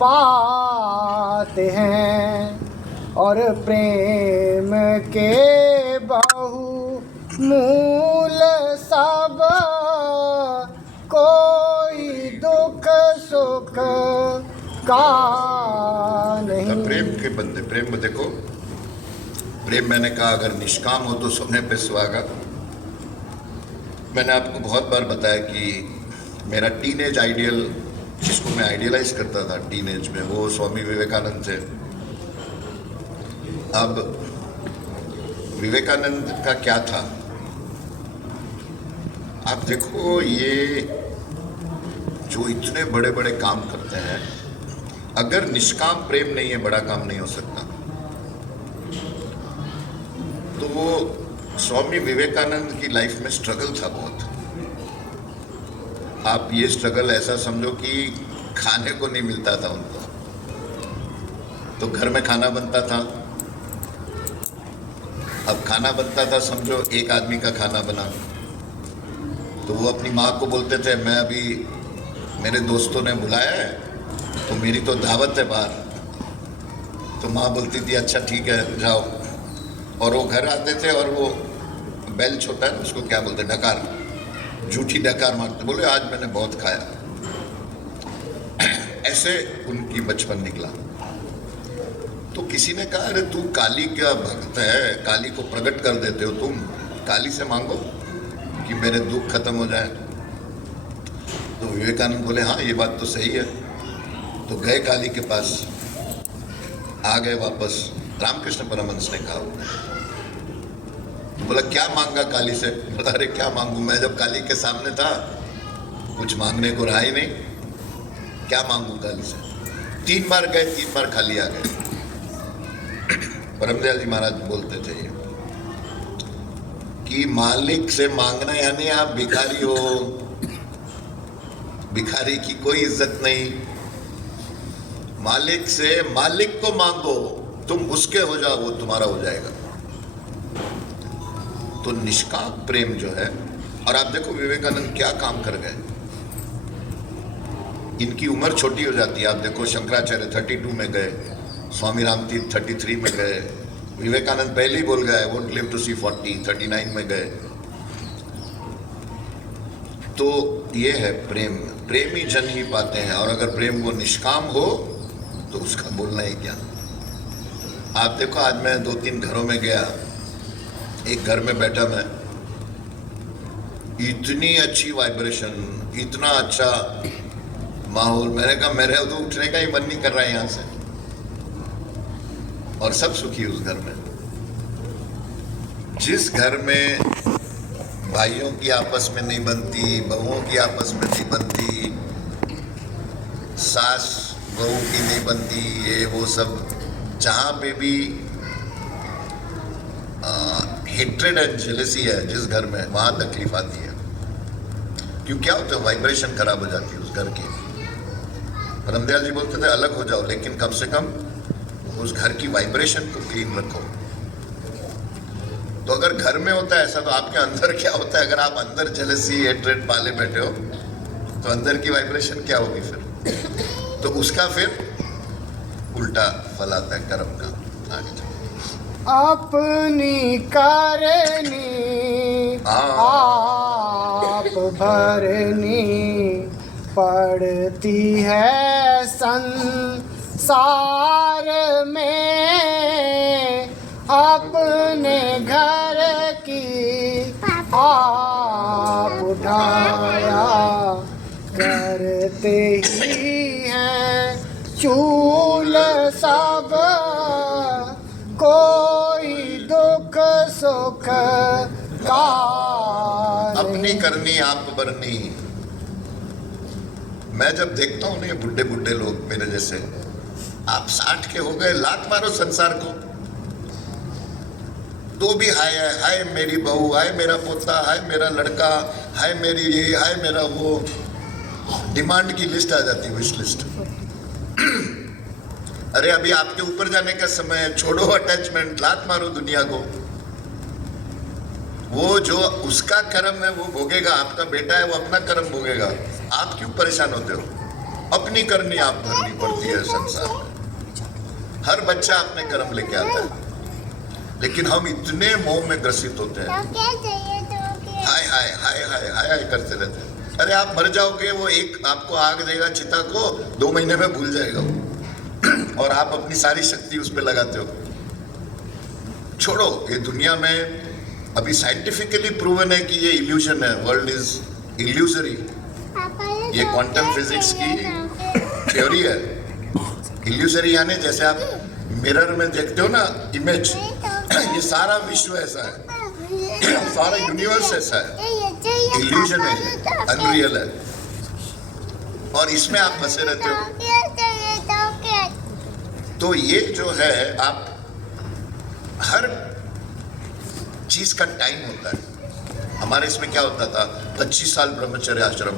पाते हैं, और प्रेम के बहुमूल सब, कोई दुख सुख का नहीं। प्रेम के बंदे, प्रेम में देखो, प्रेम मैंने कहा अगर निष्काम हो तो सोने पे सुहागा। मैंने आपको बहुत बार बताया कि मेरा टीनेज आइडियल, जिसको मैं आइडियलाइज करता था टीनेज में, वो स्वामी विवेकानंद थे। अब विवेकानंद का क्या था, आप देखो, ये जो इतने बड़े बड़े काम करते हैं, अगर निष्काम प्रेम नहीं है, बड़ा काम नहीं हो सकता। तो वो स्वामी विवेकानंद की लाइफ में स्ट्रगल था बहुत। आप ये स्ट्रगल ऐसा समझो कि खाने को नहीं मिलता था उनको, तो घर में खाना बनता था। अब खाना बनता था, समझो एक आदमी का खाना बना, तो वो अपनी माँ को बोलते थे, मैं अभी मेरे दोस्तों ने बुलाया है तो मेरी तो दावत है बाहर। तो माँ बोलती थी अच्छा ठीक है जाओ। और वो घर आते थे और वो बेल्च होता है, उसको क्या बोलते हैं, डकार, झूठी डकार मारते, बोले आज मैंने बहुत खाया। ऐसे उनकी बचपन निकला। तो किसी ने कहा अरे तू काली का भक्त है, काली को प्रकट कर देते हो तुम, काली से मांगो कि मेरे दुख खत्म हो जाए। तो विवेकानंद बोले हाँ ये बात तो सही है। तो गए काली के पास, आ गए वापस। रामकृष्ण परमहंस ने कहा, तो बोला क्या मांगा काली से? बोला अरे क्या मांगू, मैं जब काली के सामने था कुछ मांगने को रहा ही नहीं, क्या मांगू काली से। 3 बार गए, 3 बार खाली आ गए। परमदयाल जी महाराज बोलते थे ये कि मालिक से मांगना यानी आप भिखारी हो, भिखारी की कोई इज्जत नहीं। मालिक से, मालिक को मांगो, तुम उसके हो जाओ, वो तुम्हारा हो जाएगा। तो निष्काम प्रेम जो है, और आप देखो विवेकानंद क्या काम कर गए। इनकी उम्र छोटी हो जाती है, आप देखो शंकराचार्य 32 में गए, स्वामी रामतीर्थ 33 में गए, विवेकानंद पहले ही बोल गए वोंट लिव टू सी 40, 39 में गए। तो ये है प्रेम, प्रेमी जन ही पाते हैं। और अगर प्रेम वो निष्काम हो तो उसका बोलना ही क्या। आप देखो आज मैं 2-3 घरों में गया, एक घर में बैठा मैं, इतनी अच्छी वाइब्रेशन, इतना अच्छा माहौल, मैंने कहा मेरे तो उठने का ही मन नहीं कर रहा है यहाँ से। और सब सुखी उस घर में। जिस घर में भाइयों की आपस में नहीं बनती, बहुओं की आपस में नहीं बनती, सास बहू की नहीं बनती, ये वो सब, जहाँ पे भी हेट्रेड एंड जेलसी है जिस घर में, वहाँ तकलीफ आती है। क्यों, क्या होता है, वाइब्रेशन खराब हो जाती है उस घर की। परमदयाल जी बोलते थे अलग हो जाओ, लेकिन कम से कम उस घर की वाइब्रेशन को क्लीन रखो। तो अगर घर में होता है ऐसा, तो आपके अंदर क्या होता है? अगर आप अंदर जेलसी हेट्रेड पाले बैठे हो तो अंदर की वाइब्रेशन क्या होगी फिर? तो उसका फिर उल्टा फल आता है कर्म का। आगे चलो। अपनी करनी आप भरनी पड़ती है संसार में, अपने घर की आप उठाया करते ही हैं चूल सब, कोई दुख सुख का अपनी करनी आप बरनी। मैं जब देखता हूँ ना ये बुढ़े बुढ़े लोग मेरे जैसे, आप 60 के हो गए, लात मारो संसार को, तो भी हाय हाय मेरी बहू, हाय मेरा पोता, हाय मेरा लड़का, हाय मेरी ये, हाय मेरा वो, डिमांड की लिस्ट आ जाती है, विश लिस्ट। अरे अभी आपके ऊपर जाने का समय है, छोड़ो अटैचमेंट, लात मारो दुनिया को। वो जो उसका कर्म है वो भोगेगा, आपका बेटा है वो अपना कर्म भोगेगा, आप क्यों परेशान होते हो? अपनी करनी आप भरनी पड़ती है संसार में। हर बच्चा अपने कर्म लेके आता है, लेकिन हम इतने मोह में ग्रसित होते हैं, हाय हाय हाय हाय हाय हाय करते रहते हैं। अरे आप मर जाओगे, वो एक आपको आग देगा चिता को, 2 महीने में भूल जाएगा वो, और आप अपनी सारी शक्ति उस पर लगाते हो। छोड़ो, ये दुनिया में अभी साइंटिफिकली प्रूवन है कि ये इल्यूजन है, वर्ल्ड इज इल्यूजरी। ये क्वांटम फिजिक्स की थ्योरी है। इल्यूजरी यानी जैसे आप मिरर में देखते हो ना इमेज, ये सारा विश्व ऐसा है, सारा यूनिवर्स ऐसा है, इल्यूजन है, अनरियल है, और इसमें आप फंसे रहते हो। तो ये जो है, आप हर चीज का टाइम होता है। हमारे इसमें क्या होता था, 25 साल ब्रह्मचर्य आश्रम,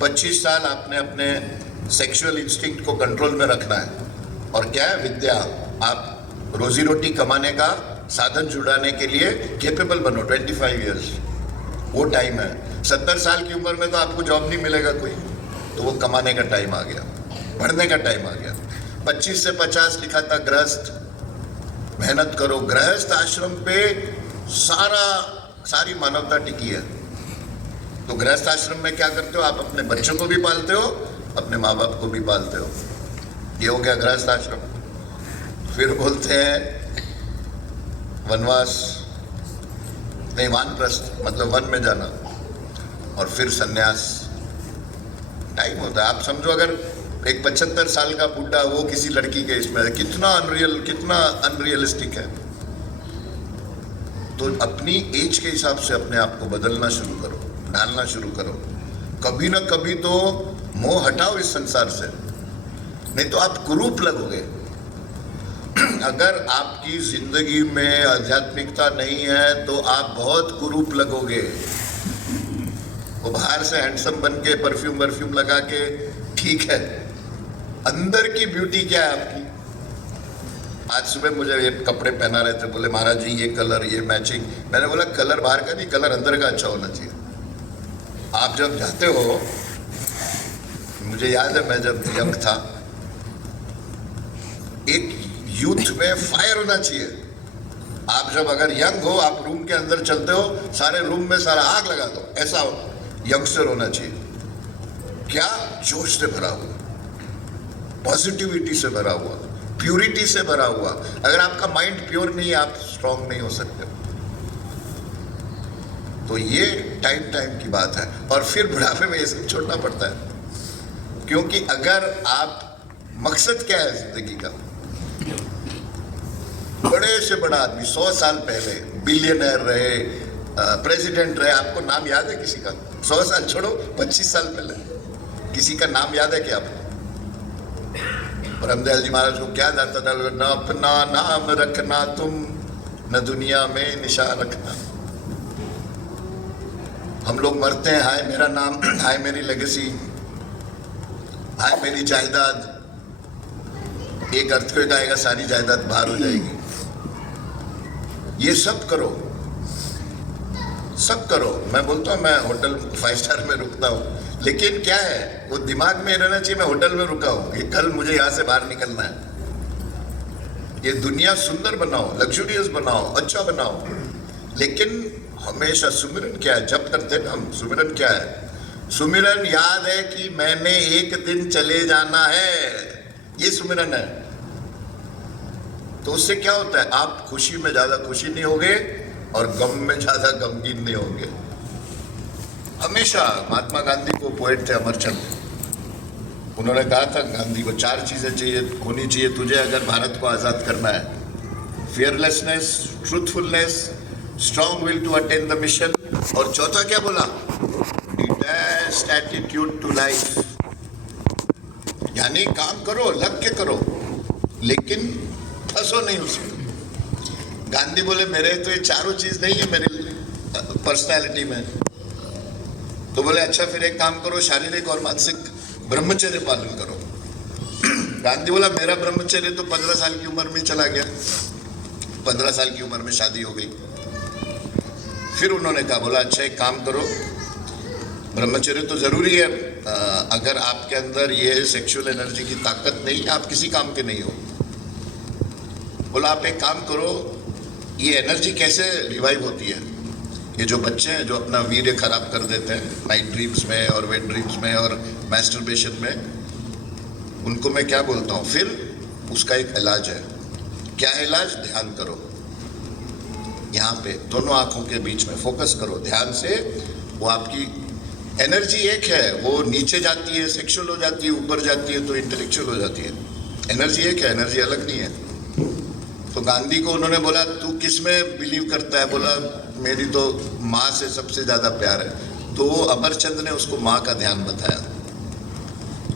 25 साल आपने अपने सेक्सुअल इंस्टिंक्ट को कंट्रोल में रखना है, और क्या है विद्या, आप रोजी रोटी कमाने का साधन जुटाने के लिए केपेबल बनो। 25 इयर्स वो टाइम है। 70 साल की उम्र में तो आपको जॉब नहीं मिलेगा कोई, तो वो कमाने का टाइम आ गया, पढ़ने का टाइम आ गया। 25 से 50 लिखा था गृहस्थ, मेहनत करो। गृहस्थ आश्रम पे सारी मानवता टिकी है। तो गृहस्थ आश्रम में क्या करते हो, आप अपने बच्चों को भी पालते हो, अपने माँ बाप को भी पालते हो। ये हो गया गृहस्थ आश्रम। फिर बोलते हैं वनवास, नहीं वानप्रस्थ, मतलब वन में जाना, और फिर सन्यास। टाइम होता है। आप समझो अगर एक 75 साल का बुढ़ा वो किसी लड़की के इसमें, कितना अनरियलिस्टिक है। तो अपनी एज के हिसाब से अपने आप को बदलना शुरू करो, ढालना शुरू करो। कभी ना कभी तो मोह हटाओ इस संसार से, नहीं तो आप कुरूप लगोगे। अगर आपकी जिंदगी में आध्यात्मिकता नहीं है तो आप बहुत कुरूप लगोगे। वो बाहर से हैंडसम बन के परफ्यूम लगा के ठीक है, अंदर की ब्यूटी क्या है आपकी? आज सुबह मुझे ये कपड़े पहना रहे थे, बोले महाराज जी ये कलर, ये मैचिंग। मैंने बोला कलर बाहर का नहीं, कलर अंदर का अच्छा होना चाहिए। आप जब जाते हो, मुझे याद है मैं जब यंग था, एक यूथ में फायर होना चाहिए। आप जब अगर यंग हो, आप रूम के अंदर चलते हो, सारे रूम में सारा आग लगा दो, ऐसा यंगस्टर होना चाहिए। क्या जोश से भरा हुआ, पॉजिटिविटी से भरा हुआ, प्योरिटी से भरा हुआ। अगर आपका माइंड प्योर नहीं है, आप स्ट्रांग नहीं हो सकते। तो ये टाइम की बात है, और फिर बुढ़ापे में ये सब छोड़ना पड़ता है। क्योंकि अगर आप, मकसद क्या है जिंदगी का? बड़े से बड़ा आदमी 100 साल पहले बिलियनर रहे, प्रेसिडेंट रहे, आपको नाम याद है किसी का? 100 साल छोड़ो, 25 साल पहले किसी का नाम याद है क्या आपको? रामदयाल जी महाराज को क्या जाता था, न अपना नाम रखना तुम, न दुनिया में निशान रखना। हम लोग मरते हैं, हाय मेरा नाम, हाय मेरी लेगेसी, हाय मेरी जायदाद। एक अर्थक्वेक आएगा, सारी जायदाद बाहर हो जाएगी। ये सब करो, सब करो। मैं बोलता हूँ मैं होटल 5 स्टार में रुकता हूँ, लेकिन क्या है वो दिमाग में रहना चाहिए मैं होटल में रुका हूँ, ये कल मुझे यहाँ से बाहर निकलना है। ये दुनिया सुंदर बनाओ, लग्जूरियस बनाओ, अच्छा बनाओ, लेकिन हमेशा सुमिरन क्या है? जब करते हैं हम, सुमिरन क्या है? सुमिरन याद है कि मैंने एक दिन चले जाना है, ये सुमिरन है। तो उससे क्या होता है, आप खुशी में ज्यादा खुशी नहीं होगे और गम में ज्यादा गमगीन नहीं होंगे। हमेशा महात्मा गांधी को पोएट थे अमरचंद, उन्होंने कहा था गांधी को 4 चीजें चाहिए होनी चाहिए तुझे अगर भारत को आजाद करना है, fearlessness, truthfulness, strong will to attain the mission, और चौथा क्या बोला, डिटैच्ड एटीट्यूड टू लाइफ, यानी काम करो, लग के करो, लेकिन फंसो नहीं उसमें। गांधी बोले मेरे तो ये चारों चीज नहीं है मेरी पर्सनैलिटी में। तो बोले अच्छा फिर एक काम करो, शारीरिक और मानसिक ब्रह्मचर्य पालन करो। गांधी बोला मेरा ब्रह्मचर्य तो 15 साल की उम्र में चला गया, 15 साल की उम्र में शादी हो गई। फिर उन्होंने कहा, बोला अच्छा एक काम करो, ब्रह्मचर्य तो जरूरी है, अगर आपके अंदर ये सेक्सुअल एनर्जी की ताकत नहीं, आप किसी काम के नहीं हो। बोला आप एक काम करो, ये एनर्जी कैसे रिवाइव होती है, ये जो बच्चे हैं जो अपना वीर्य खराब कर देते हैं नाइट ड्रीम्स में और वेट ड्रीम्स में और मैस्टरबेशन में, उनको मैं क्या बोलता हूँ, फिर उसका एक इलाज है। क्या है इलाज? ध्यान करो, यहाँ पे दोनों आंखों के बीच में फोकस करो ध्यान से। वो आपकी एनर्जी एक है, वो नीचे जाती है सेक्सुअल हो जाती है, ऊपर जाती है तो इंटेलेक्चुअल हो जाती है। एनर्जी एक है, एनर्जी अलग नहीं है। तो गांधी को उन्होंने बोला तू किस में बिलीव करता है, बोला मेरी तो माँ से सबसे ज्यादा प्यार है। तो अमरचंद ने उसको माँ का ध्यान बताया,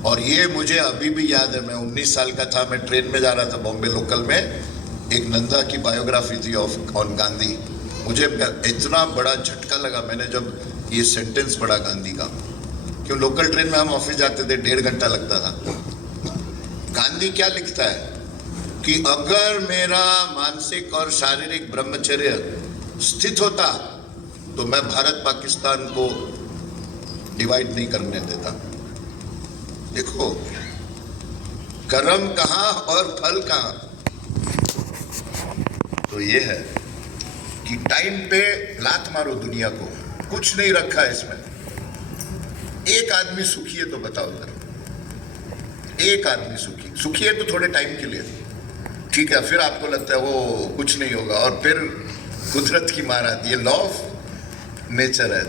और ये मुझे अभी भी याद है। मैं 19 साल का था, मैं ट्रेन में जा रहा था बॉम्बे लोकल में, एक नंदा की बायोग्राफी थी ऑन गांधी। मुझे इतना बड़ा झटका लगा मैंने जब ये सेंटेंस पढ़ा गांधी का, क्यों लोकल ट्रेन में हम ऑफिस जाते थे 1.5 घंटा लगता था। गांधी क्या लिखता है कि अगर मेरा मानसिक और शारीरिक ब्रह्मचर्य स्थित होता तो मैं भारत पाकिस्तान को डिवाइड नहीं करने देता। देखो कर्म कहाँ और फल कहाँ। तो ये है कि टाइम पे लात मारो दुनिया को, कुछ नहीं रखा है इसमें। एक आदमी सुखी है तो बताओ जरा, एक आदमी सुखी है तो थोड़े टाइम के लिए ठीक है, फिर आपको लगता है वो कुछ नहीं होगा, और फिर कुदरत की मार आती है, लॉ ऑफ नेचर है।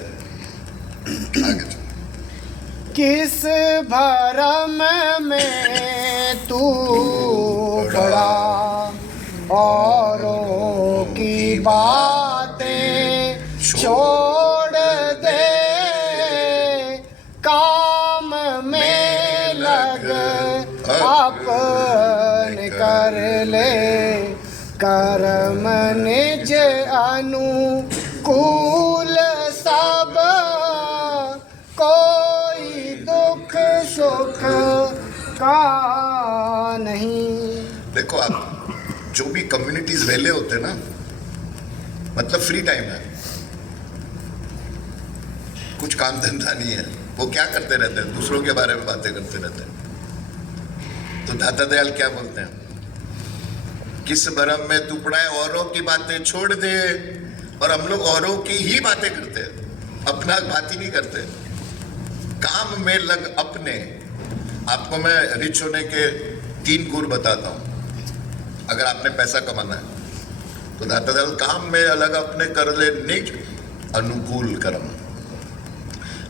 आगे चलो। किस भरम में तू पड़ा, औरों की बातें छोड़ दे, काम में लग अपन कर ले, कर्म निज अनुकूल सब, कोई दुख सुख का नहीं। देखो आप जो भी कम्युनिटीज वेले होते हैं ना, मतलब फ्री टाइम है, कुछ काम धंधा नहीं है, वो क्या करते रहते हैं, दूसरों के बारे में बातें करते रहते हैं। तो दाता दयाल क्या बोलते हैं, किस भरम में तू पड़ा है, औरों की बातें छोड़ दे। और हम लोग औरों की ही बातें करते हैं, अपना बात ही नहीं करते। काम में लग अपने। आपको मैं रिच होने के 3 गुर बताता हूं, अगर आपने पैसा कमाना है तो दाता दयाल काम में अलग अपने कर ले निज अनुकूल कर्म।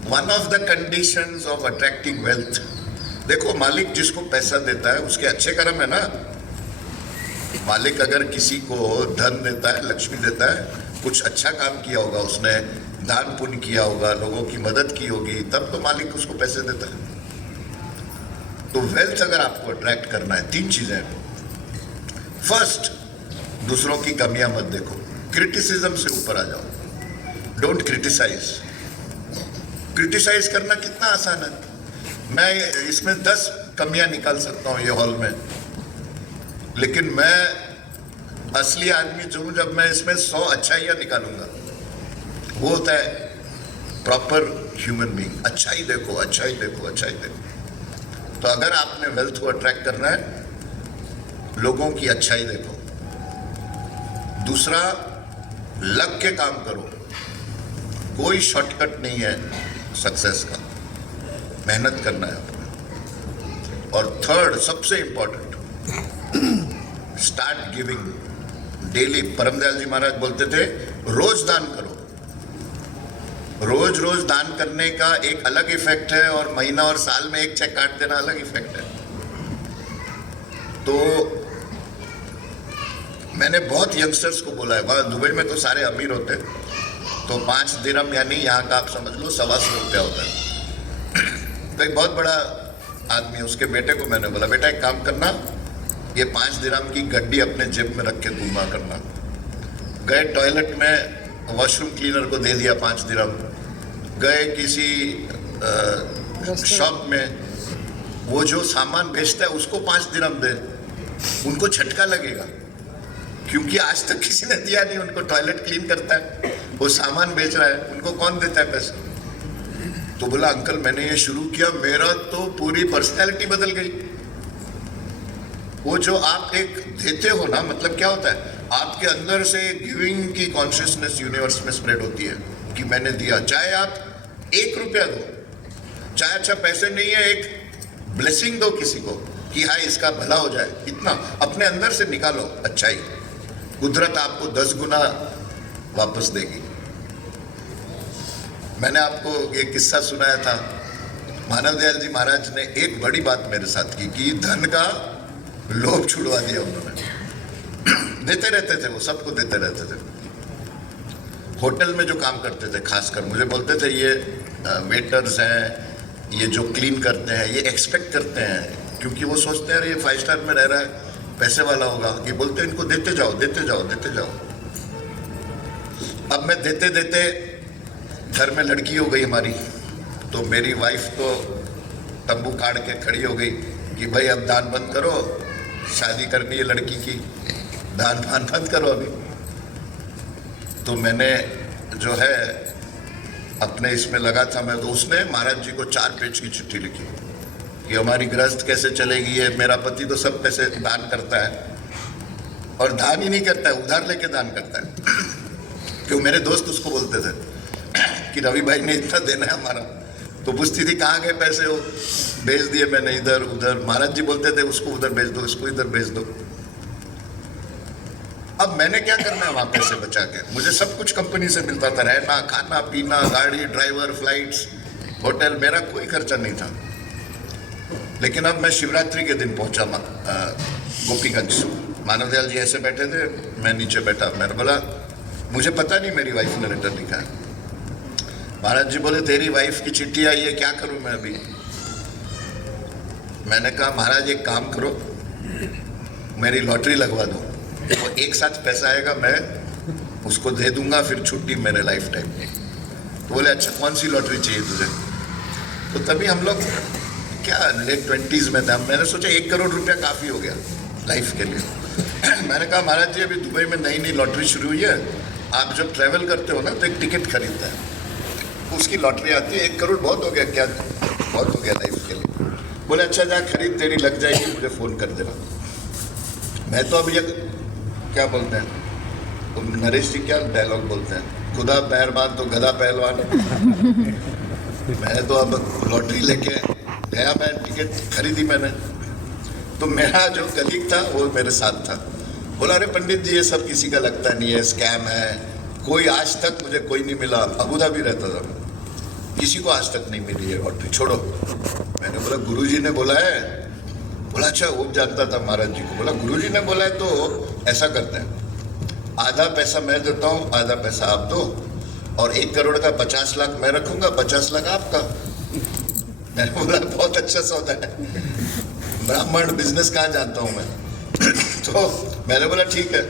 One of the conditions of attracting wealth, देखो मालिक जिसको पैसा देता है उसके अच्छे कर्म है ना। मालिक अगर किसी को धन देता है, लक्ष्मी देता है, कुछ अच्छा काम किया होगा उसने, दान पुण्य किया होगा, लोगों की मदद की होगी, तब तो मालिक उसको पैसे देता है। तो वेल्थ अगर आपको अट्रैक्ट करना है 3 चीजें। फर्स्ट, दूसरों की कमियां मत देखो, क्रिटिसिज्म से ऊपर आ जाओ, डोंट क्रिटिसाइज। क्रिटिसाइज करना कितना आसान है, मैं इसमें 10 कमियां निकाल सकता हूं ये हॉल में, लेकिन मैं असली आदमी जो हूं जब मैं इसमें 100 अच्छाइयां निकालूंगा। वो होता है प्रॉपर ह्यूमन बीइंग, अच्छाई देखो, अच्छाई देखो, अच्छाई देखो। तो अगर आपने वेल्थ को अट्रैक्ट करना है, लोगों की अच्छाई देखो। दूसरा, लग के काम करो, कोई शॉर्टकट नहीं है सक्सेस का, मेहनत करना है अपना। और थर्ड, सबसे इंपॉर्टेंट, स्टार्ट गिविंग डेली। परमदयाल जी महाराज बोलते थे रोज दान करो। रोज रोज दान करने का एक अलग इफेक्ट है और महीना और साल में एक चेक काट देना अलग इफेक्ट है। तो मैंने बहुत यंगस्टर्स को बोला है, वहाँ दुबई में तो सारे अमीर होते हैं, तो 5 दिरहम यानी यहाँ का आप समझ लो 125 रुपया होता है। तो एक बहुत बड़ा आदमी, उसके बेटे को मैंने बोला बेटा एक काम करना, ये 5 दिरहम की गड्डी अपने जेब में रख के घूमा करना। गए टॉयलेट में वॉशरूम क्लीनर को दे दिया 5 दिरहम। गए किसी शॉप में, वो जो सामान बेचता है उसको 5 दिरहम दे, उनको झटका लगेगा क्योंकि आज तक किसी ने दिया नहीं। उनको टॉयलेट क्लीन करता है, वो सामान बेच रहा है, उनको कौन देता है पैसे? तो बोला अंकल मैंने ये शुरू किया, मेरा तो पूरी पर्सनैलिटी बदल गई। वो जो आप एक देते हो ना, मतलब क्या होता है, आपके अंदर से गिविंग की कॉन्शियसनेस यूनिवर्स में स्प्रेड होती है कि मैंने दिया। चाहे आप 1 रुपया दो, चाहे अच्छा पैसे नहीं है, एक ब्लेसिंग दो किसी को कि हाँ इसका भला हो जाए, इतना अपने अंदर से निकालो अच्छाई, कुदरत आपको 10 गुना वापस देगी। मैंने आपको एक किस्सा सुनाया था, मानवदयाल जी महाराज ने एक बड़ी बात मेरे साथ की कि धन का लोभ छुड़वा दिया उन्होंने। देते रहते थे, वो सबको देते रहते थे। होटल में जो काम करते थे खासकर मुझे बोलते थे ये वेटर्स हैं, ये जो क्लीन करते हैं, ये एक्सपेक्ट करते हैं क्योंकि वो सोचते हैं ये 5 स्टार में रह रहा है, पैसे वाला होगा, कि बोलते हैं इनको देते जाओ देते जाओ देते जाओ। अब मैं देते देते घर में लड़की हो गई हमारी, तो मेरी वाइफ तो तंबू काट के खड़ी हो गई कि भाई अब दान बंद करो, शादी करनी है लड़की की, दान फान बंद करो अभी। तो मैंने जो है अपने इसमें लगा था मैं, तो उसने महाराज जी को 4 पेज की चिट्ठी लिखी कि हमारी गृहस्थ कैसे चलेगी, है मेरा पति तो सब पैसे दान करता है, और दान ही नहीं करता है, उधार लेके दान करता है। क्यों मेरे दोस्त उसको बोलते थे कि रवि भाई ने इतना देना है हमारा, तो पूछती थी कहाँ गए पैसे, हो भेज दिए मैंने इधर उधर। महाराज जी बोलते थे उसको उधर भेज दो, इसको इधर भेज दो। अब मैंने क्या करना है वहां पैसे बचा के, मुझे सब कुछ कंपनी से मिलता था, रहना खाना पीना, गाड़ी ड्राइवर, फ्लाइट्स, होटल, मेरा कोई खर्चा नहीं था। लेकिन अब मैं शिवरात्रि के दिन पहुंचा गोपीगंज, मानवदयाल जी ऐसे बैठे थे, मैं नीचे बैठा। मैंने बोला मुझे पता नहीं मेरी वाइफ ने लेटर लिखा है। महाराज जी बोले तेरी वाइफ की चिट्ठी आई है, क्या करूं मैं अभी? मैंने कहा महाराज एक काम करो, मेरी लॉटरी लगवा दो, वो एक साथ पैसा आएगा मैं उसको दे दूंगा, फिर छुट्टी मेरे लाइफ टाइम की। तो बोले अच्छा कौन सी लॉटरी चाहिए तुझे? तो तभी हम लोग क्या लेट 20s में था, मैंने सोचा 1 करोड़ रुपया काफ़ी हो गया लाइफ के लिए। मैंने कहा महाराज जी अभी दुबई में नई नई लॉटरी शुरू हुई है, आप जब ट्रैवल करते हो ना तो एक टिकट खरीदता है, उसकी लॉटरी आती है, 1 करोड़ बहुत हो गया क्या? बहुत हो गया लाइफ के लिए। बोले अच्छा जा खरीद, तेरी लग जाएगी, मुझे फ़ोन कर देना। मैं तो अभी क्या बोलते हैं तो नरेश जी क्या डायलॉग बोलते हैं, खुदा पैरबान तो गधा पहलवान। मैं तो अब लॉटरी लेके गया, मैं टिकट खरीदी मैंने, तो मेरा जो कलीग था वो मेरे साथ था। बोला अरे पंडित जी ये सब किसी का लगता नहीं है, स्कैम है, कोई आज तक मुझे कोई नहीं मिला। अबू धाबी रहता था, किसी को आज तक नहीं मिली है लॉटरी, छोड़ो। मैंने बोला गुरुजी ने बोला है। बोला अच्छा वो जानता था महाराज जी को। बोला गुरुजी ने बोला है तो ऐसा करते हैं, आधा पैसा मैं देता हूँ, आधा पैसा आप दो, और 1 करोड़ का 50 लाख मैं रखूंगा, 50 लाख आपका। मैंने बोला बहुत अच्छा सौदा है, ब्राह्मण बिजनेस कहाँ जानता हूँ मैं। तो मैंने बोला ठीक है।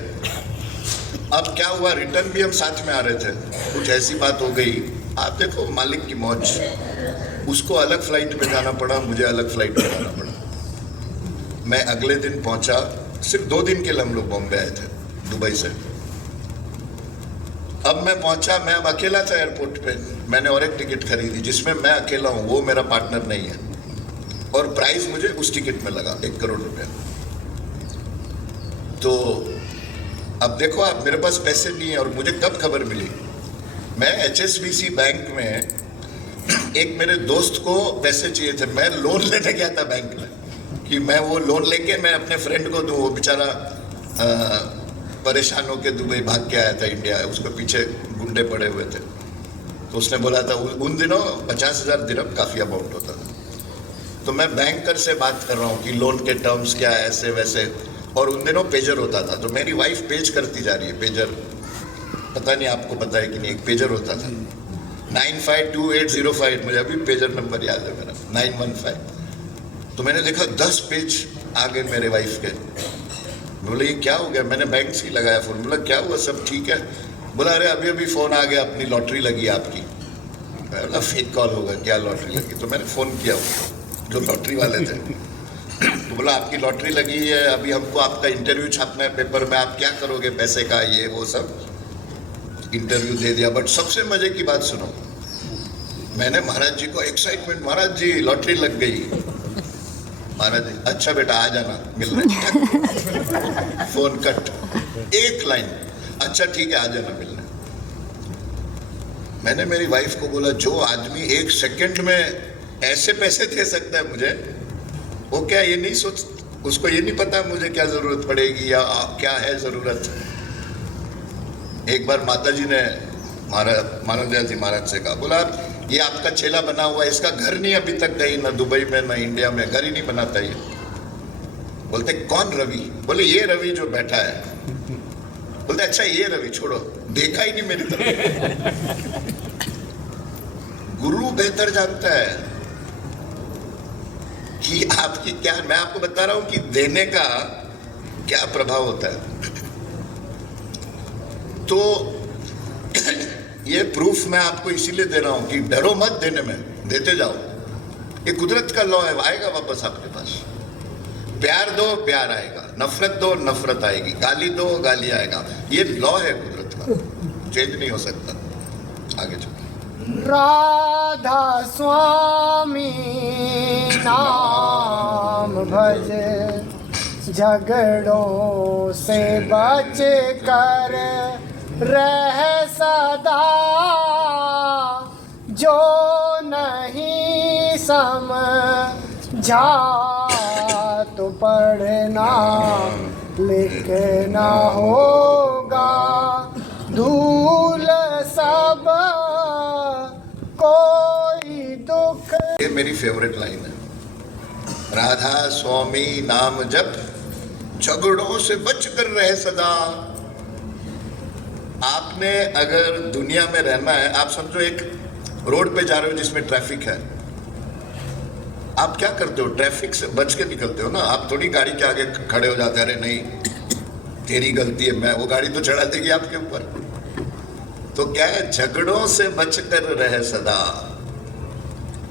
अब क्या हुआ, रिटर्न भी हम साथ में आ रहे थे, कुछ ऐसी बात हो गई, आप देखो मालिक की मौज, उसको अलग फ्लाइट में जाना पड़ा, मुझे अलग फ्लाइट में जाना पड़ा। मैं अगले दिन पहुंचा, सिर्फ 2 दिन के लिए हम लोग बॉम्बे आए थे दुबई से। अब मैं पहुंचा, मैं अब अकेला था एयरपोर्ट पे, मैंने और एक टिकट खरीदी जिसमें मैं अकेला हूँ, वो मेरा पार्टनर नहीं है, और प्राइस मुझे उस टिकट में लगा 1 करोड़ रुपया। तो अब देखो आप, मेरे पास पैसे नहीं है, और मुझे कब खबर मिली, मैं HSBC बैंक में एक मेरे दोस्त को पैसे चाहिए थे, मैं लोन लेने गया था बैंक में कि मैं वो लोन लेके मैं अपने फ्रेंड को दूँ, वो बेचारा परेशान होकर दुबई भाग के आया था इंडिया, उसके पीछे गुंडे पड़े हुए थे। तो उसने बोला था उन दिनों 50,000 दिरहम काफ़ी अमाउंट होता था। तो मैं बैंकर से बात कर रहा हूँ कि लोन के टर्म्स क्या है, ऐसे वैसे, और उन दिनों पेजर होता था। तो मेरी वाइफ पेज करती जा रही है, पेजर, पता नहीं आपको पता है कि नहीं, एक पेजर होता था 952805, मुझे अभी पेजर नंबर याद है मेरा, 915। तो मैंने देखा 10 पेज आ गए मेरे वाइफ के। बोले ये क्या हो गया? मैंने बैंक से ही लगाया फ़ोन। बोला क्या हुआ, सब ठीक है? बोला अरे अभी अभी फ़ोन आ गया, अपनी लॉटरी लगी आपकी। बोला फेक कॉल होगा, क्या लॉटरी लगी? तो मैंने फ़ोन किया उनको, जो लॉटरी वाले थे। तो बोला आपकी लॉटरी लगी है, अभी हमको आपका इंटरव्यू छापना है पेपर में, आप क्या करोगे पैसे का, ये वो सब। इंटरव्यू दे दिया। बट सबसे मजे की बात सुनो, मैंने महाराज जी को एक्साइटमेंट, महाराज जी लॉटरी लग गई। महाराज जी अच्छा बेटा आ जाना मिलने। फोन कट, एक लाइन, अच्छा ठीक है आ जाना मिलने। मैंने मेरी वाइफ को बोला जो आदमी 1 सेकंड में ऐसे पैसे दे सकता है मुझे, वो क्या ये नहीं सोच, उसको ये नहीं पता मुझे क्या जरूरत पड़ेगी या क्या है जरूरत। एक बार माता जी ने मानव दयाल जी महाराज से कहा, बोला ये आपका चेला बना हुआ है, इसका घर नहीं अभी तक कहीं, ना दुबई में ना इंडिया में, घर ही नहीं बनाता ये। बोलते कौन रवि? बोले ये रवि जो बैठा है। बोलते अच्छा ये रवि, छोड़ो, देखा ही नहीं मेरी तरफ। गुरु बेहतर जानता है कि आपकी क्या, मैं आपको बता रहा हूं कि देने का क्या प्रभाव होता है। तो ये प्रूफ मैं आपको इसीलिए दे रहा हूं कि डरो मत देने में, देते जाओ। ये कुदरत का लॉ है, आएगा वापस आपके पास। प्यार दो प्यार आएगा, नफरत दो नफरत आएगी, गाली दो गाली आएगा। ये लॉ है कुदरत का, चेंज नहीं हो सकता। आगे चलो। राधा स्वामी नाम भज, झगड़ों से बच कर रह सदा, जो नहीं समझा तो पढ़ना लिखना होगा, धूल सब कोई दुख। ये मेरी फेवरेट लाइन है, राधा स्वामी नाम जप, झगड़ों से बच कर रहे सदा। आपने अगर दुनिया में रहना है, आप समझो एक रोड पे जा रहे हो जिसमें ट्रैफिक है, आप क्या करते हो? ट्रैफिक से बच के निकलते हो ना। आप थोड़ी गाड़ी के आगे खड़े हो जाते हैं, अरे नहीं तेरी गलती है, मैं, वो गाड़ी तो चढ़ा देगी आपके ऊपर। तो क्या है, झगड़ों से बच कर रहे सदा।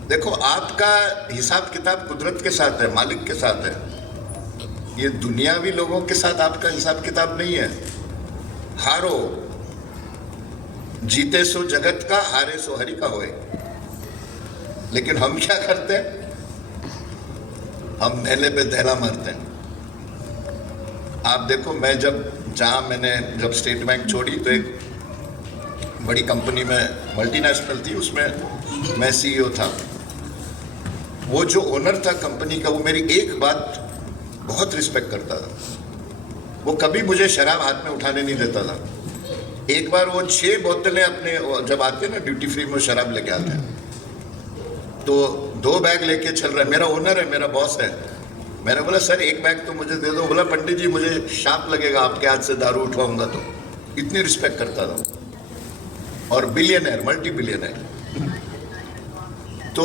देखो आपका हिसाब किताब कुदरत के साथ है, मालिक के साथ है। ये दुनियावी लोगों के साथ आपका हिसाब किताब नहीं है। हारो जीते सो जगत का, हारे सो हरि का होए। लेकिन हम क्या करते हैं? हम नेले पे दहला मारते हैं। आप देखो, मैं मैंने जब स्टेट बैंक छोड़ी तो एक बड़ी कंपनी में, मल्टीनेशनल थी, उसमें मैं सीईओ था। वो जो ओनर था कंपनी का, वो मेरी एक बात बहुत रिस्पेक्ट करता था। वो कभी मुझे शराब हाथ में उठाने नहीं देता था। एक बार वो 6 बोतलें अपने, जब आते हैं ना ड्यूटी फ्री में शराब लेके आते हैं, तो 2 बैग लेके चल रहा है। मेरा ओनर है, मेरा बॉस है। मैंने बोला सर 1 बैग तो मुझे दे दो। बोला पंडित जी मुझे शाप लगेगा आपके हाथ से दारू उठवाऊंगा तो। इतनी रिस्पेक्ट करता था। और बिलियनर, मल्टी बिलियनर। तो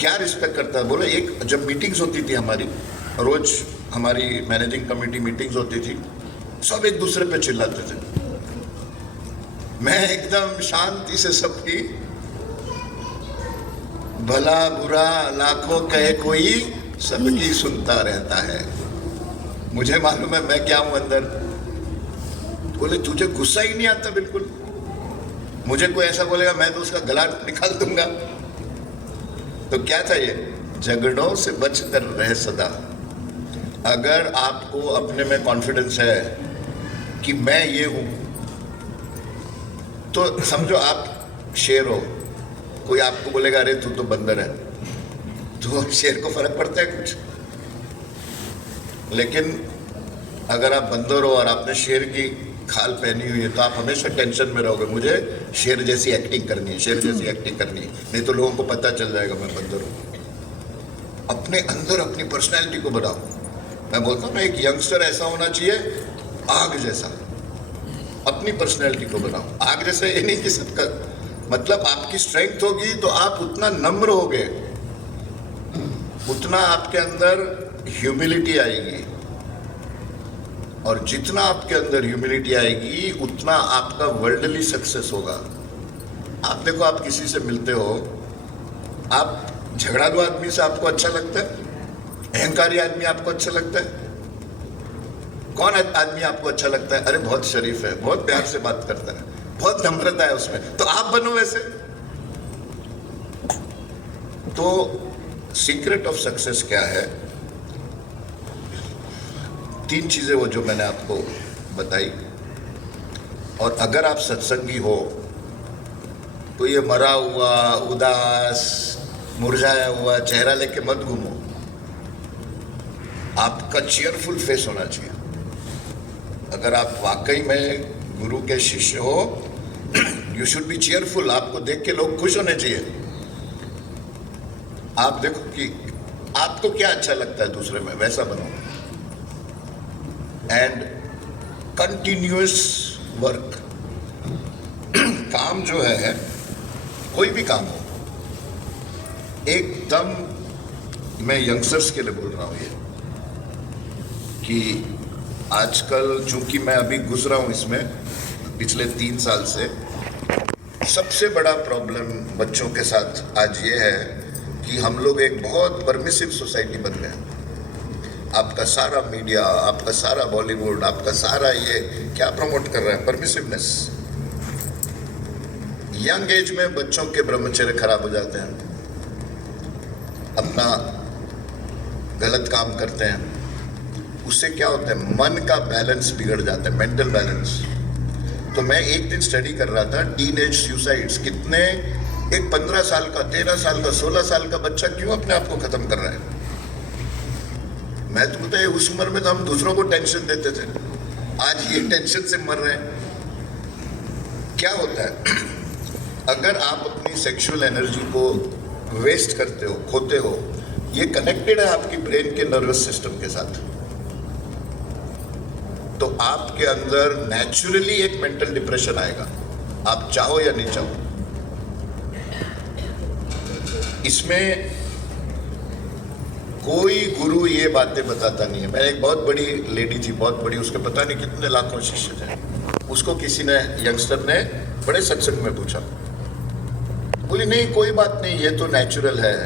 क्या रिस्पेक्ट करता है? बोला एक जब मीटिंग्स होती थी हमारी, रोज हमारी मैनेजिंग कमेटी मीटिंग्स होती थी, सब एक दूसरे पे चिल्लाते थे। मैं एकदम शांति से सबकी भला बुरा लाखों कहे कोई, सबकी सुनता रहता है। मुझे मालूम है मैं क्या हूं अंदर। बोले तुझे गुस्सा ही नहीं आता बिल्कुल? मुझे कोई ऐसा बोलेगा मैं तो उसका गला निकाल दूंगा। तो क्या था ये? झगड़ों से बच कर रहे सदा। अगर आपको अपने में कॉन्फिडेंस है कि मैं ये हूं, तो समझो आप शेर हो। कोई आपको बोलेगा अरे तू तो बंदर है, तो शेर को फर्क पड़ता है कुछ? लेकिन अगर आप बंदर हो और आपने शेर की खाल पहनी हुई है तो आप हमेशा टेंशन में रहोगे, मुझे शेर जैसी एक्टिंग करनी है, शेर जैसी एक्टिंग करनी है, नहीं तो लोगों को पता चल जाएगा मैं बंदर हूँ। अपने अंदर अपनी पर्सनैलिटी को बनाओ। मैं बोलता हूँ ना, एक यंगस्टर ऐसा होना चाहिए आग जैसा, अपनी पर्सनैलिटी को बनाओ आग जैसा। ये नहीं कि सबका मतलब आपकी स्ट्रेंथ होगी तो आप उतना नम्र होगे, उतना आपके अंदर ह्यूमिलिटी आएगी, और जितना आपके अंदर ह्यूमिलिटी आएगी उतना आपका वर्ल्डली सक्सेस होगा। आप देखो, आप किसी से मिलते हो, आप झगड़ालू आदमी से आपको अच्छा लगता है, अहंकारी आदमी आपको अच्छा लगता है, कौन आदमी आपको अच्छा लगता है? अरे बहुत शरीफ है, बहुत प्यार से बात करता है, बहुत नम्रता है उसमें, तो आप बनो वैसे। तो सीक्रेट ऑफ सक्सेस क्या है? 3 चीजें वो जो मैंने आपको बताई। और अगर आप सत्संगी हो तो ये मरा हुआ, उदास, मुरझाया हुआ चेहरा लेके मत घूमो। आपका चीयरफुल फेस होना चाहिए। अगर आप वाकई में गुरु के शिष्य हो, यू शुड बी चीयरफुल। आपको देख के लोग खुश होने चाहिए। आप देखो कि आपको क्या अच्छा लगता है दूसरे में, वैसा बनो। And continuous work. काम जो है, कोई भी काम हो, एकदम, मैं यंगस्टर्स के लिए बोल रहा हूं ये, कि आजकल चूंकि मैं अभी गुजरा हूं इसमें पिछले 3 साल से, सबसे बड़ा प्रॉब्लम बच्चों के साथ आज ये है कि हम लोग एक बहुत परमिसिव सोसाइटी बन गए हैं। आपका सारा मीडिया, आपका सारा बॉलीवुड, आपका सारा ये क्या प्रमोट कर रहा है? परमिसिवनेस। यंग एज में बच्चों के ब्रह्मचर्य खराब हो जाते हैं, अपना गलत काम करते हैं, उससे क्या होता है? मन का बैलेंस बिगड़ जाता है, मेंटल बैलेंस। तो मैं एक दिन स्टडी कर रहा था, टीनेज सुसाइड्स कितने, एक 15 साल का, 13 साल का, 16 साल का बच्चा क्यों अपने आप को खत्म कर रहा है? मैं तो बताया, उस उम्र में तो हम दूसरों को टेंशन देते थे, आज ये टेंशन से मर रहे हैं। क्या होता है? अगर आप अपनी सेक्सुअल एनर्जी को वेस्ट करते हो, खोते हो, ये कनेक्टेड है आपकी ब्रेन के नर्वस सिस्टम के साथ, तो आपके अंदर नेचुरली एक मेंटल डिप्रेशन आएगा, आप चाहो या नहीं चाहो। इसमें कोई गुरु ये बातें बताता नहीं है। मैं, एक बहुत बड़ी लेडी थी, बहुत बड़ी, उसके पता नहीं कितने लाखों शिष्य थे, उसको किसी ने, यंगस्टर ने बड़े सत्संग में पूछा, बोली नहीं कोई बात नहीं, ये तो नेचुरल है,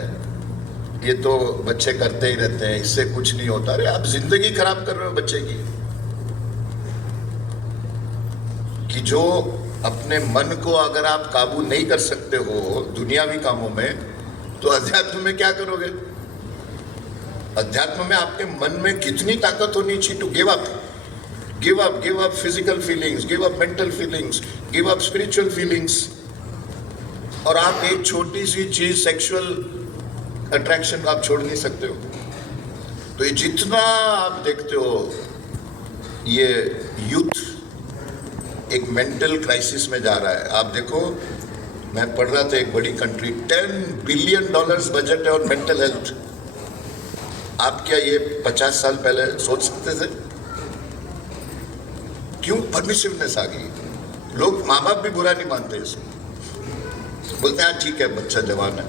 ये तो बच्चे करते ही रहते हैं, इससे कुछ नहीं होता। अरे आप जिंदगी खराब कर रहे हो बच्चे की। कि जो अपने मन को अगर आप काबू नहीं कर सकते हो दुनियावी कामों में, तो अध्यात्म में क्या करोगे? अध्यात्म में आपके मन में कितनी ताकत होनी चाहिए to give up, give up, give up physical feelings, give up mental feelings, give up spiritual feelings. और आप एक छोटी सी चीज, सेक्सुअल अट्रैक्शन, आप छोड़ नहीं सकते हो। तो ये जितना आप देखते हो, ये यूथ एक मेंटल क्राइसिस में जा रहा है। आप देखो, मैं पढ़ रहा था, एक बड़ी कंट्री, $10 बिलियन बजट है और मेंटल हेल्थ। आप क्या ये 50 साल पहले सोच सकते थे? क्यों? परमिसिवनेस आ गई। लोग, माँ बाप भी बुरा नहीं मानते इसको, बोलते हैं ठीक है बच्चा जवान है।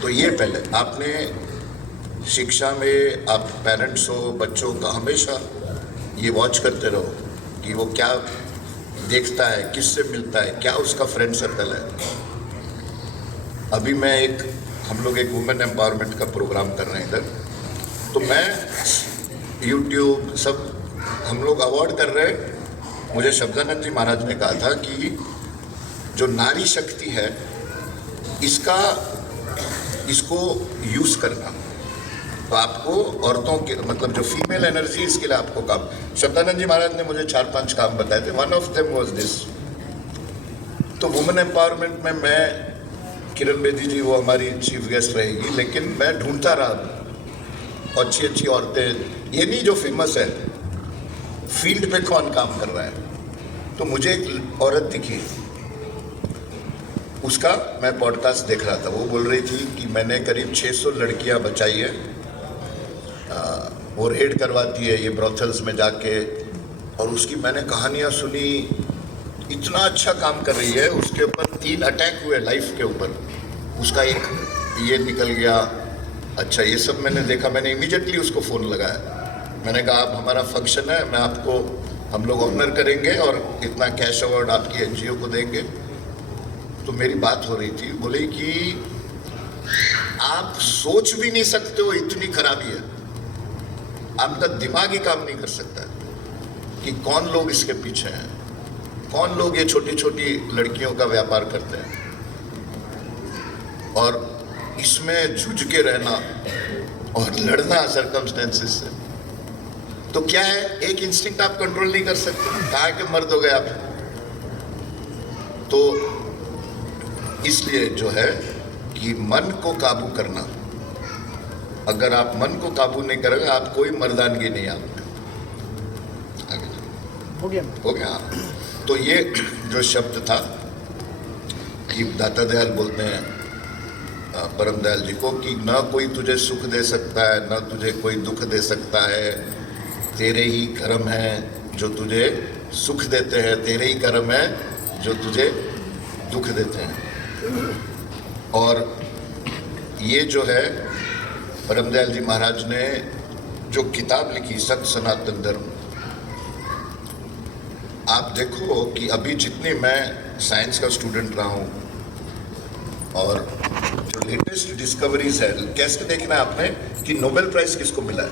तो ये पहले आपने शिक्षा में, आप पेरेंट्स हो, बच्चों का हमेशा ये वॉच करते रहो कि वो क्या देखता है, किससे मिलता है, क्या उसका फ्रेंड सर्कल है। अभी मैं हम लोग एक वुमेन एम्पावरमेंट का प्रोग्राम कर रहे हैं इधर, तो मैं यूट्यूब सब हम लोग अवार्ड कर रहे हैं। मुझे शब्दानंद जी महाराज ने कहा था कि जो नारी शक्ति है, इसको यूज करना, तो आपको औरतों के, मतलब जो फीमेल एनर्जी, इसके लिए आपको काम, शब्दानंद जी महाराज ने मुझे 4-5 काम बताए थे। One of them was this. तो वुमेन एम्पावरमेंट में मैं, किरण बेदी जी वो हमारी चीफ गेस्ट रहेगी, लेकिन मैं ढूंढता रहा अच्छी अच्छी औरतें, ये नहीं जो फेमस है, फील्ड पे कौन काम कर रहा है। तो मुझे एक औरत दिखी, उसका मैं पॉडकास्ट देख रहा था, वो बोल रही थी कि मैंने करीब 600 लड़कियां बचाई है, वो रेड करवाती है ये ब्रॉथल्स में जाके, और उसकी मैंने कहानियां सुनी, इतना अच्छा काम कर रही है। उसके ऊपर 3 अटैक हुए लाइफ के ऊपर, उसका एक ये निकल गया। अच्छा, ये सब मैंने देखा, मैंने इमीडिएटली उसको फ़ोन लगाया, मैंने कहा आप हमारा फंक्शन है, मैं आपको, हम लोग ऑनर करेंगे और इतना कैश अवार्ड आपकी एनजीओ को देंगे। तो मेरी बात हो रही थी, बोले कि आप सोच भी नहीं सकते हो, इतनी खराबी है, आपका दिमाग ही काम नहीं कर सकता कि कौन लोग इसके पीछे हैं, कौन लोग ये छोटी छोटी लड़कियों का व्यापार करते हैं, और इसमें जूझ के रहना और लड़ना सर्कमस्टेंसेस से। तो क्या है, एक इंस्टिंक्ट आप कंट्रोल नहीं कर सकते, कहा कि मर्द हो गए आप। तो इसलिए जो है कि मन को काबू करना, अगर आप मन को काबू नहीं करोगे, आप कोई मर्दानगी नहीं आप में। हो गया। तो ये जो शब्द था कि दाता दयाल बोलते हैं परम दयाल जी को कि न कोई तुझे सुख दे सकता है, न तुझे कोई दुख दे सकता है, तेरे ही कर्म हैं जो तुझे सुख देते हैं, तेरे ही कर्म है जो तुझे दुख देते हैं। और ये जो है परम दयाल जी महाराज ने जो किताब लिखी सत सनातन धर्म, आप देखो कि अभी जितने मैं साइंस का स्टूडेंट रहा हूँ और जो लेटेस्ट डिस्कवरीज है, कैसे देखना है आपने कि नोबेल प्राइज किसको मिला है।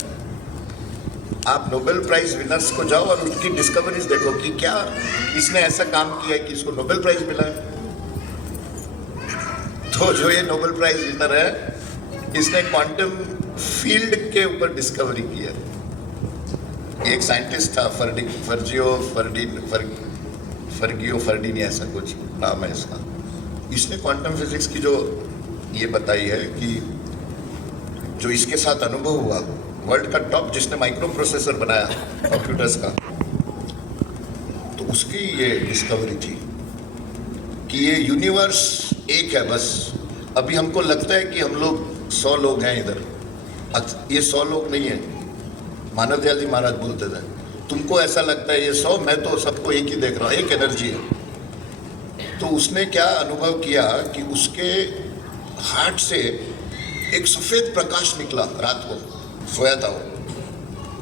आप नोबेल प्राइज विनर्स को जाओ और उनकी डिस्कवरीज देखो कि क्या इसने ऐसा काम किया है कि इसको नोबेल प्राइज मिला है। तो जो ये नोबेल प्राइज विनर है, इसने क्वांटम फील्ड के ऊपर डिस्कवरी की है। एक साइंटिस्ट था फर्गियो फर्डिनी ऐसा कुछ नाम है इसका। इसने क्वांटम फिजिक्स की जो ये बताई है कि जो इसके साथ अनुभव हुआ, वर्ल्ड का टॉप जिसने माइक्रो प्रोसेसर बनाया कंप्यूटर्स का, तो उसकी ये डिस्कवरी थी कि ये यूनिवर्स एक है बस। अभी हमको लगता है कि हम लोग 100 लोग हैं इधर, ये 100 लोग नहीं है। मानव दयाल जी महाराज बोलते थे, तुमको ऐसा लगता है ये 100, मैं तो सबको एक ही देख रहा हूँ, एक एनर्जी है। तो उसने क्या अनुभव किया कि उसके हार्ट से एक सफेद प्रकाश निकला, रात को सोया था वो,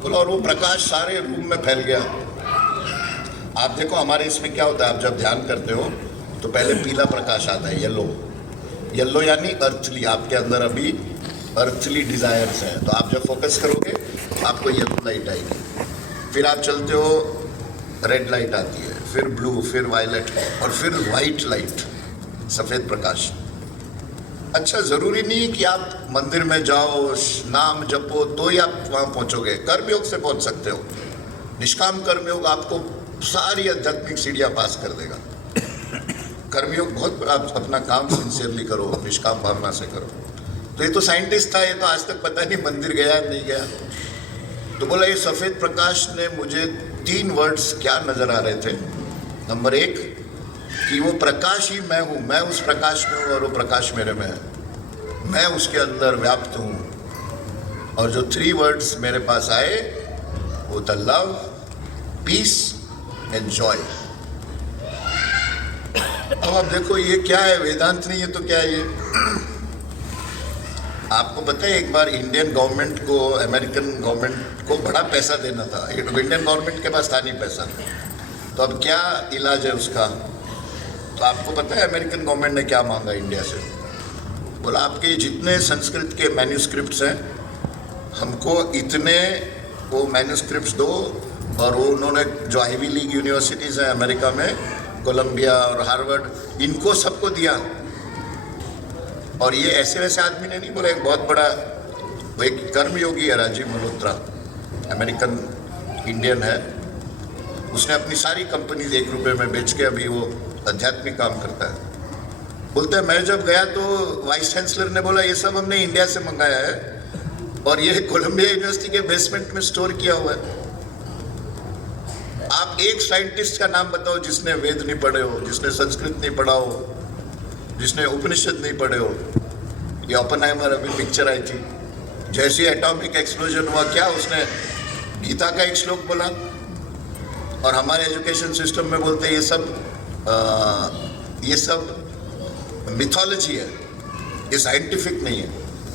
बोला, और वो प्रकाश सारे रूम में फैल गया। आप देखो हमारे इसमें क्या होता है, आप जब ध्यान करते हो तो पहले पीला प्रकाश आता है, येलो यानी अर्थली, आपके अंदर अभी अर्थली डिजायर्स हैं। तो आप जब फोकस करोगे आपको येलो लाइट आएगी, फिर आप चलते हो रेड लाइट आती है, फिर ब्लू, फिर वायलेट और फिर वाइट लाइट, सफेद प्रकाश। अच्छा, जरूरी नहीं कि आप मंदिर में जाओ, नाम जपो तो ही आप वहां पहुंचोगे। कर्मयोग से पहुंच सकते हो। निष्काम कर्मयोग आपको सारी आध्यात्मिक सीढ़ियां पास कर देगा। कर्मयोग बहुत, आप अपना काम सिंसियरली करो, निष्काम भावना से करो। तो ये तो साइंटिस्ट था, ये तो आज तक पता नहीं मंदिर गया नहीं गया। तो बोला ये सफेद प्रकाश ने मुझे 3 वर्ड्स क्या नजर आ रहे थे। नंबर 1 कि वो प्रकाश ही मैं हूँ, मैं उस प्रकाश में हूँ और वो प्रकाश मेरे में है, मैं उसके अंदर व्याप्त हूँ। और जो 3 वर्ड्स मेरे पास आए वो था लव, पीस एंड जॉय। अब आप देखो ये क्या है, वेदांत नहीं है तो क्या है ये। आपको पता है एक बार इंडियन गवर्नमेंट को, अमेरिकन गवर्नमेंट को बड़ा पैसा देना था, इंडियन गवर्नमेंट के पास था नहीं पैसा। तो अब क्या इलाज है उसका, तो आपको पता है अमेरिकन गवर्नमेंट ने क्या मांगा इंडिया से। बोला आपके जितने संस्कृत के मैन्यूस्क्रिप्ट्स हैं हमको इतने वो मैन्यूस्क्रिप्ट्स दो। और वो उन्होंने जो आईवी लीग यूनिवर्सिटीज़ हैं अमेरिका में, कोलंबिया और हार्वर्ड, इनको सबको दिया। और ये ऐसे वैसे आदमी ने नहीं बोला, एक बहुत बड़ा वो एक कर्मयोगी है राजीव मल्होत्रा, अमेरिकन इंडियन है। उसने अपनी सारी कंपनीज 1 रुपये में बेच के अभी वो आध्यात्मिक काम करता है। बोलते हैं मैं जब गया तो वाइस चांसलर ने बोला ये सब हमने इंडिया से मंगाया है और ये कोलंबिया यूनिवर्सिटी के बेसमेंट में स्टोर किया हुआ है। आप एक साइंटिस्ट का नाम बताओ जिसने वेद नहीं पढ़े हो, जिसने संस्कृत नहीं पढ़ा हो, जिसने उपनिषद नहीं पढ़े हो। ये ओपेनहाइमर अभी पिक्चर आई थी, जैसे एटॉमिक एक्सप्लोजन हुआ, क्या उसने गीता का एक श्लोक बोला। और हमारे एजुकेशन सिस्टम में बोलते हैं ये सब मिथोलॉजी है, ये साइंटिफिक नहीं है।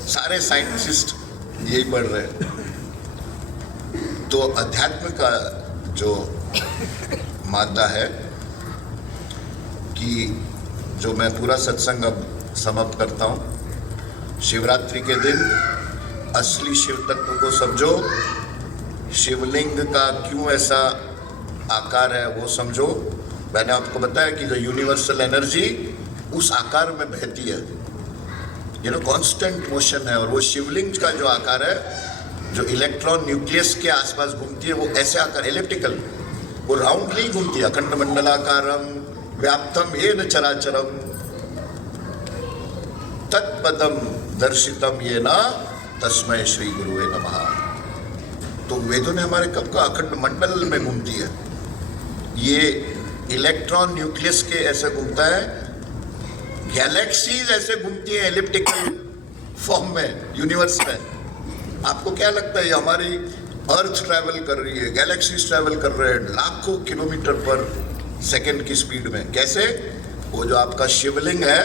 सारे साइंटिस्ट यही पढ़ रहे हैं। तो अध्यात्म का जो मादा है कि जो मैं पूरा सत्संग अब समाप्त करता हूँ, शिवरात्रि के दिन असली शिव तत्व को समझो, शिवलिंग का क्यों ऐसा आकार है वो समझो। मैंने आपको बताया कि जो यूनिवर्सल एनर्जी उस आकार में बहती है, कांस्टेंट मोशन है। और वो शिवलिंग का जो आकार है, जो इलेक्ट्रॉन न्यूक्लियस के आसपास घूमती है, वो ऐसे आकार एलिप्टिकल, वो राउंड नहीं घूमती है। अखंड मंडलाकारम व्याप्तम येन चराचरम तत्पदम दर्शितम येन तस्मै श्री गुरुवे नमः। तो वेदों ने हमारे कब का अखंड मंडल में घूमती है, ये इलेक्ट्रॉन न्यूक्लियस के ऐसे घूमता है, गैलेक्सीज ऐसे घूमती है एलिप्टिकल फॉर्म में यूनिवर्स में। आपको क्या लगता है ये हमारी अर्थ ट्रैवल कर रही है, गैलेक्सीज ट्रैवल कर रहे हैं लाखों किलोमीटर पर सेकंड की स्पीड में। कैसे? वो जो आपका शिवलिंग है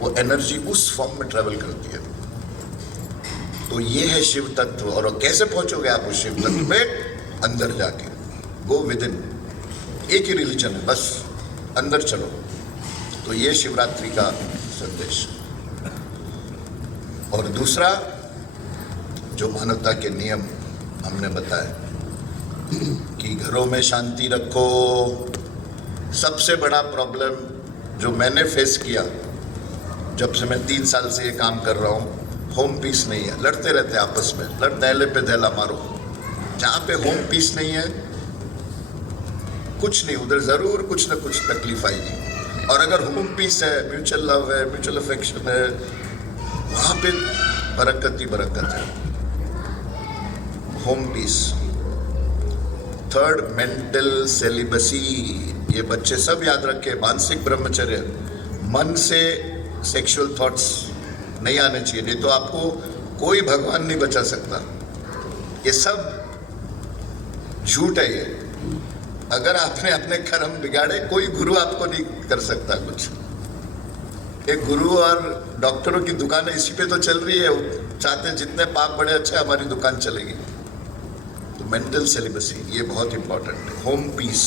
वो एनर्जी उस फॉर्म में ट्रैवल करती है। तो ये है शिव तत्व। और कैसे पहुंचोगे आप उस शिव तत्व में? अंदर जाके, गो विद इन। एक ही रिलीजन है, बस अंदर चलो। तो ये शिवरात्रि का संदेश। और दूसरा जो मानवता के नियम हमने बताए कि घरों में शांति रखो। सबसे बड़ा प्रॉब्लम जो मैंने फेस किया जब से मैं 3 साल से ये काम कर रहा हूँ, होम पीस नहीं है। लड़ते रहते आपस में, दहले पे दहला मारो। जहाँ पे होम पीस नहीं है, कुछ नहीं, उधर जरूर कुछ ना कुछ तकलीफ आएगी। और अगर होम पीस है, म्यूचुअल लव है, म्यूचुअल अफेक्शन है, वहाँ पे बरकत ही बरकत है। Home peace. Third, mental celibacy. ये बच्चे सब याद रखे, मानसिक ब्रह्मचर्य। मन से सेक्सुअल थॉट्स नहीं आने चाहिए, नहीं तो आपको कोई भगवान नहीं बचा सकता। ये सब झूठ है। ये अगर आपने अपने कर्म बिगाड़े, कोई गुरु आपको नहीं कर सकता कुछ। एक गुरु और डॉक्टरों की दुकान इसी पे तो चल रही है। चाहते जितने पाप बढ़े, अच्छा हमारी दुकान चलेगी। तो मेंटल सेलिबसी ये बहुत इंपॉर्टेंट है। Home peace.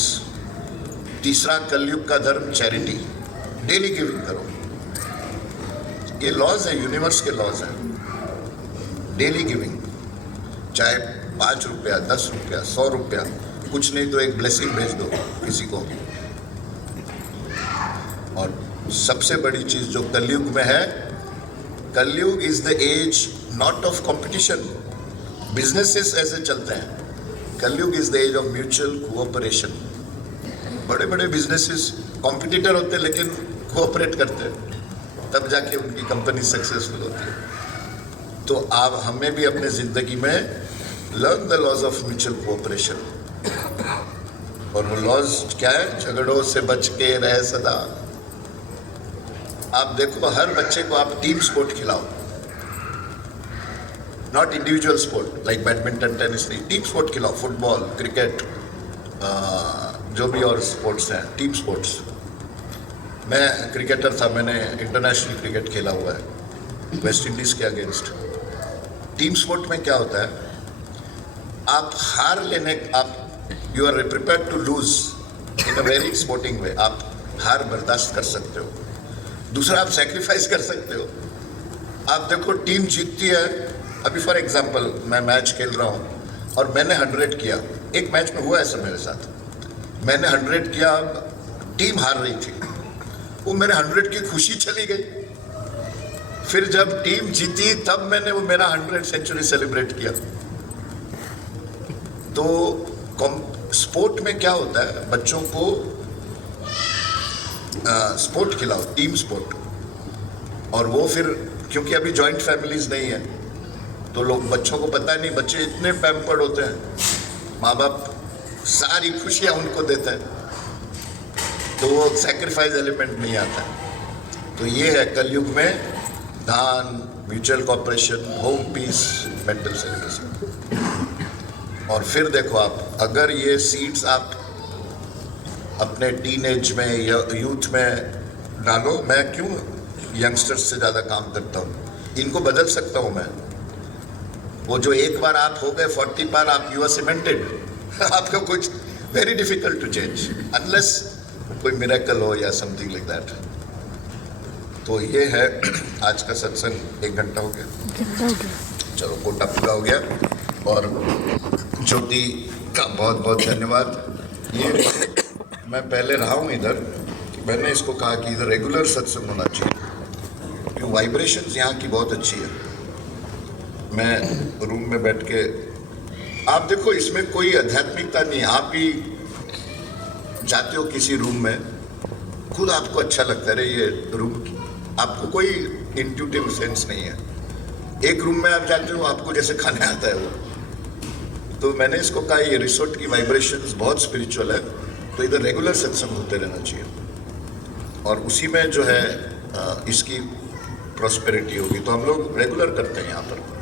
तीसरा, कलयुग का धर्म चैरिटी। डेली गिविंग करो। ये लॉज है, यूनिवर्स के लॉज हैं। डेली गिविंग, चाहे 5 रुपया, 10 रुपया, 100 रुपया, कुछ नहीं तो एक ब्लेसिंग भेज दो किसी को। और सबसे बड़ी चीज जो कलयुग में है, Kalyug is the age not of competition. Businesses ऐसे चलते हैं। Kalyug is the age of mutual cooperation. बड़े बड़े बिजनेसेस कॉम्पिटिटर होते हैं लेकिन कोऑपरेट करते हैं, तब जाके उनकी कंपनी सक्सेसफुल होती है। तो आप हमें भी अपने जिंदगी में learn the laws of mutual cooperation. और वो लॉज क्या है? झगड़ों से बच के रहे सदा। आप देखो, हर बच्चे को आप टीम स्पोर्ट खिलाओ, not individual sport like badminton, tennis नहीं। टीम स्पोर्ट खिलाओ, फुटबॉल, क्रिकेट, जो भी और स्पोर्ट्स हैं, टीम स्पोर्ट्स। मैं क्रिकेटर था, मैंने इंटरनेशनल क्रिकेट खेला हुआ है वेस्ट इंडीज के अगेंस्ट। टीम स्पोर्ट में क्या होता है, आप हार लेने, आप you are prepared to lose in a very sporting way. आप हार बर्दाश्त कर सकते हो। दूसरा, आप सेक्रीफाइस कर सकते हो। आप देखो, टीम जीतती है। अभी फॉर एग्जांपल मैं मैच खेल रहा हूँ और मैंने 100 किया। एक मैच में हुआ ऐसा मेरे साथ, मैंने 100 किया, टीम हार रही थी, वो मेरे 100 की खुशी चली गई। फिर जब टीम जीती तब मैंने वो मेरा 100 सेंचुरी सेलिब्रेट किया। तो स्पोर्ट में क्या होता है, बच्चों को स्पोर्ट खिलाओ, टीम स्पोर्ट। और वो फिर, क्योंकि अभी जॉइंट फैमिलीज नहीं है तो लोग, बच्चों को पता नहीं, बच्चे इतने पैम्पर्ड होते हैं, माँ बाप सारी खुशियां उनको देता है, तो वो सैक्रिफाइस एलिमेंट नहीं आता। तो ये है कलयुग में दान, mutual cooperation, home peace, mental celebration. और फिर देखो आप, अगर ये सीड्स आप अपने टीनेज में या यूथ में डालो, मैं क्यों यंगस्टर्स से ज़्यादा काम करता हूँ, इनको बदल सकता हूँ मैं। वो जो एक बार आप हो गए 40 बार आप यू आर सीमेंटेड, आपको कुछ very difficult to change unless कोई मिरेकल हो या समथिंग लाइक दैट। तो ये है आज का सत्संग। 1 घंटा हो गया, चलो कोटा पूरा हो गया। और ज्योति का बहुत बहुत धन्यवाद। ये मैं पहले रहा हूँ इधर, मैंने इसको कहा कि इधर रेगुलर सत्संग होना चाहिए, क्योंकि वाइब्रेशंस यहाँ की बहुत अच्छी है। मैं रूम में बैठ के, आप देखो इसमें कोई आध्यात्मिकता नहीं है, आप भी जाते हो किसी रूम में, खुद आपको अच्छा लगता है, ये रूम, आपको कोई इंट्यूटिव सेंस नहीं है। एक रूम में आप जाते हो, आपको जैसे खाने आता है वो। तो मैंने इसको कहा ये रिसोर्ट की वाइब्रेशंस बहुत स्पिरिचुअल है, तो इधर रेगुलर सत्संग होते रहना चाहिए, और उसी में जो है इसकी प्रॉस्पेरिटी होगी। तो हम लोग रेगुलर करते हैं यहाँ पर।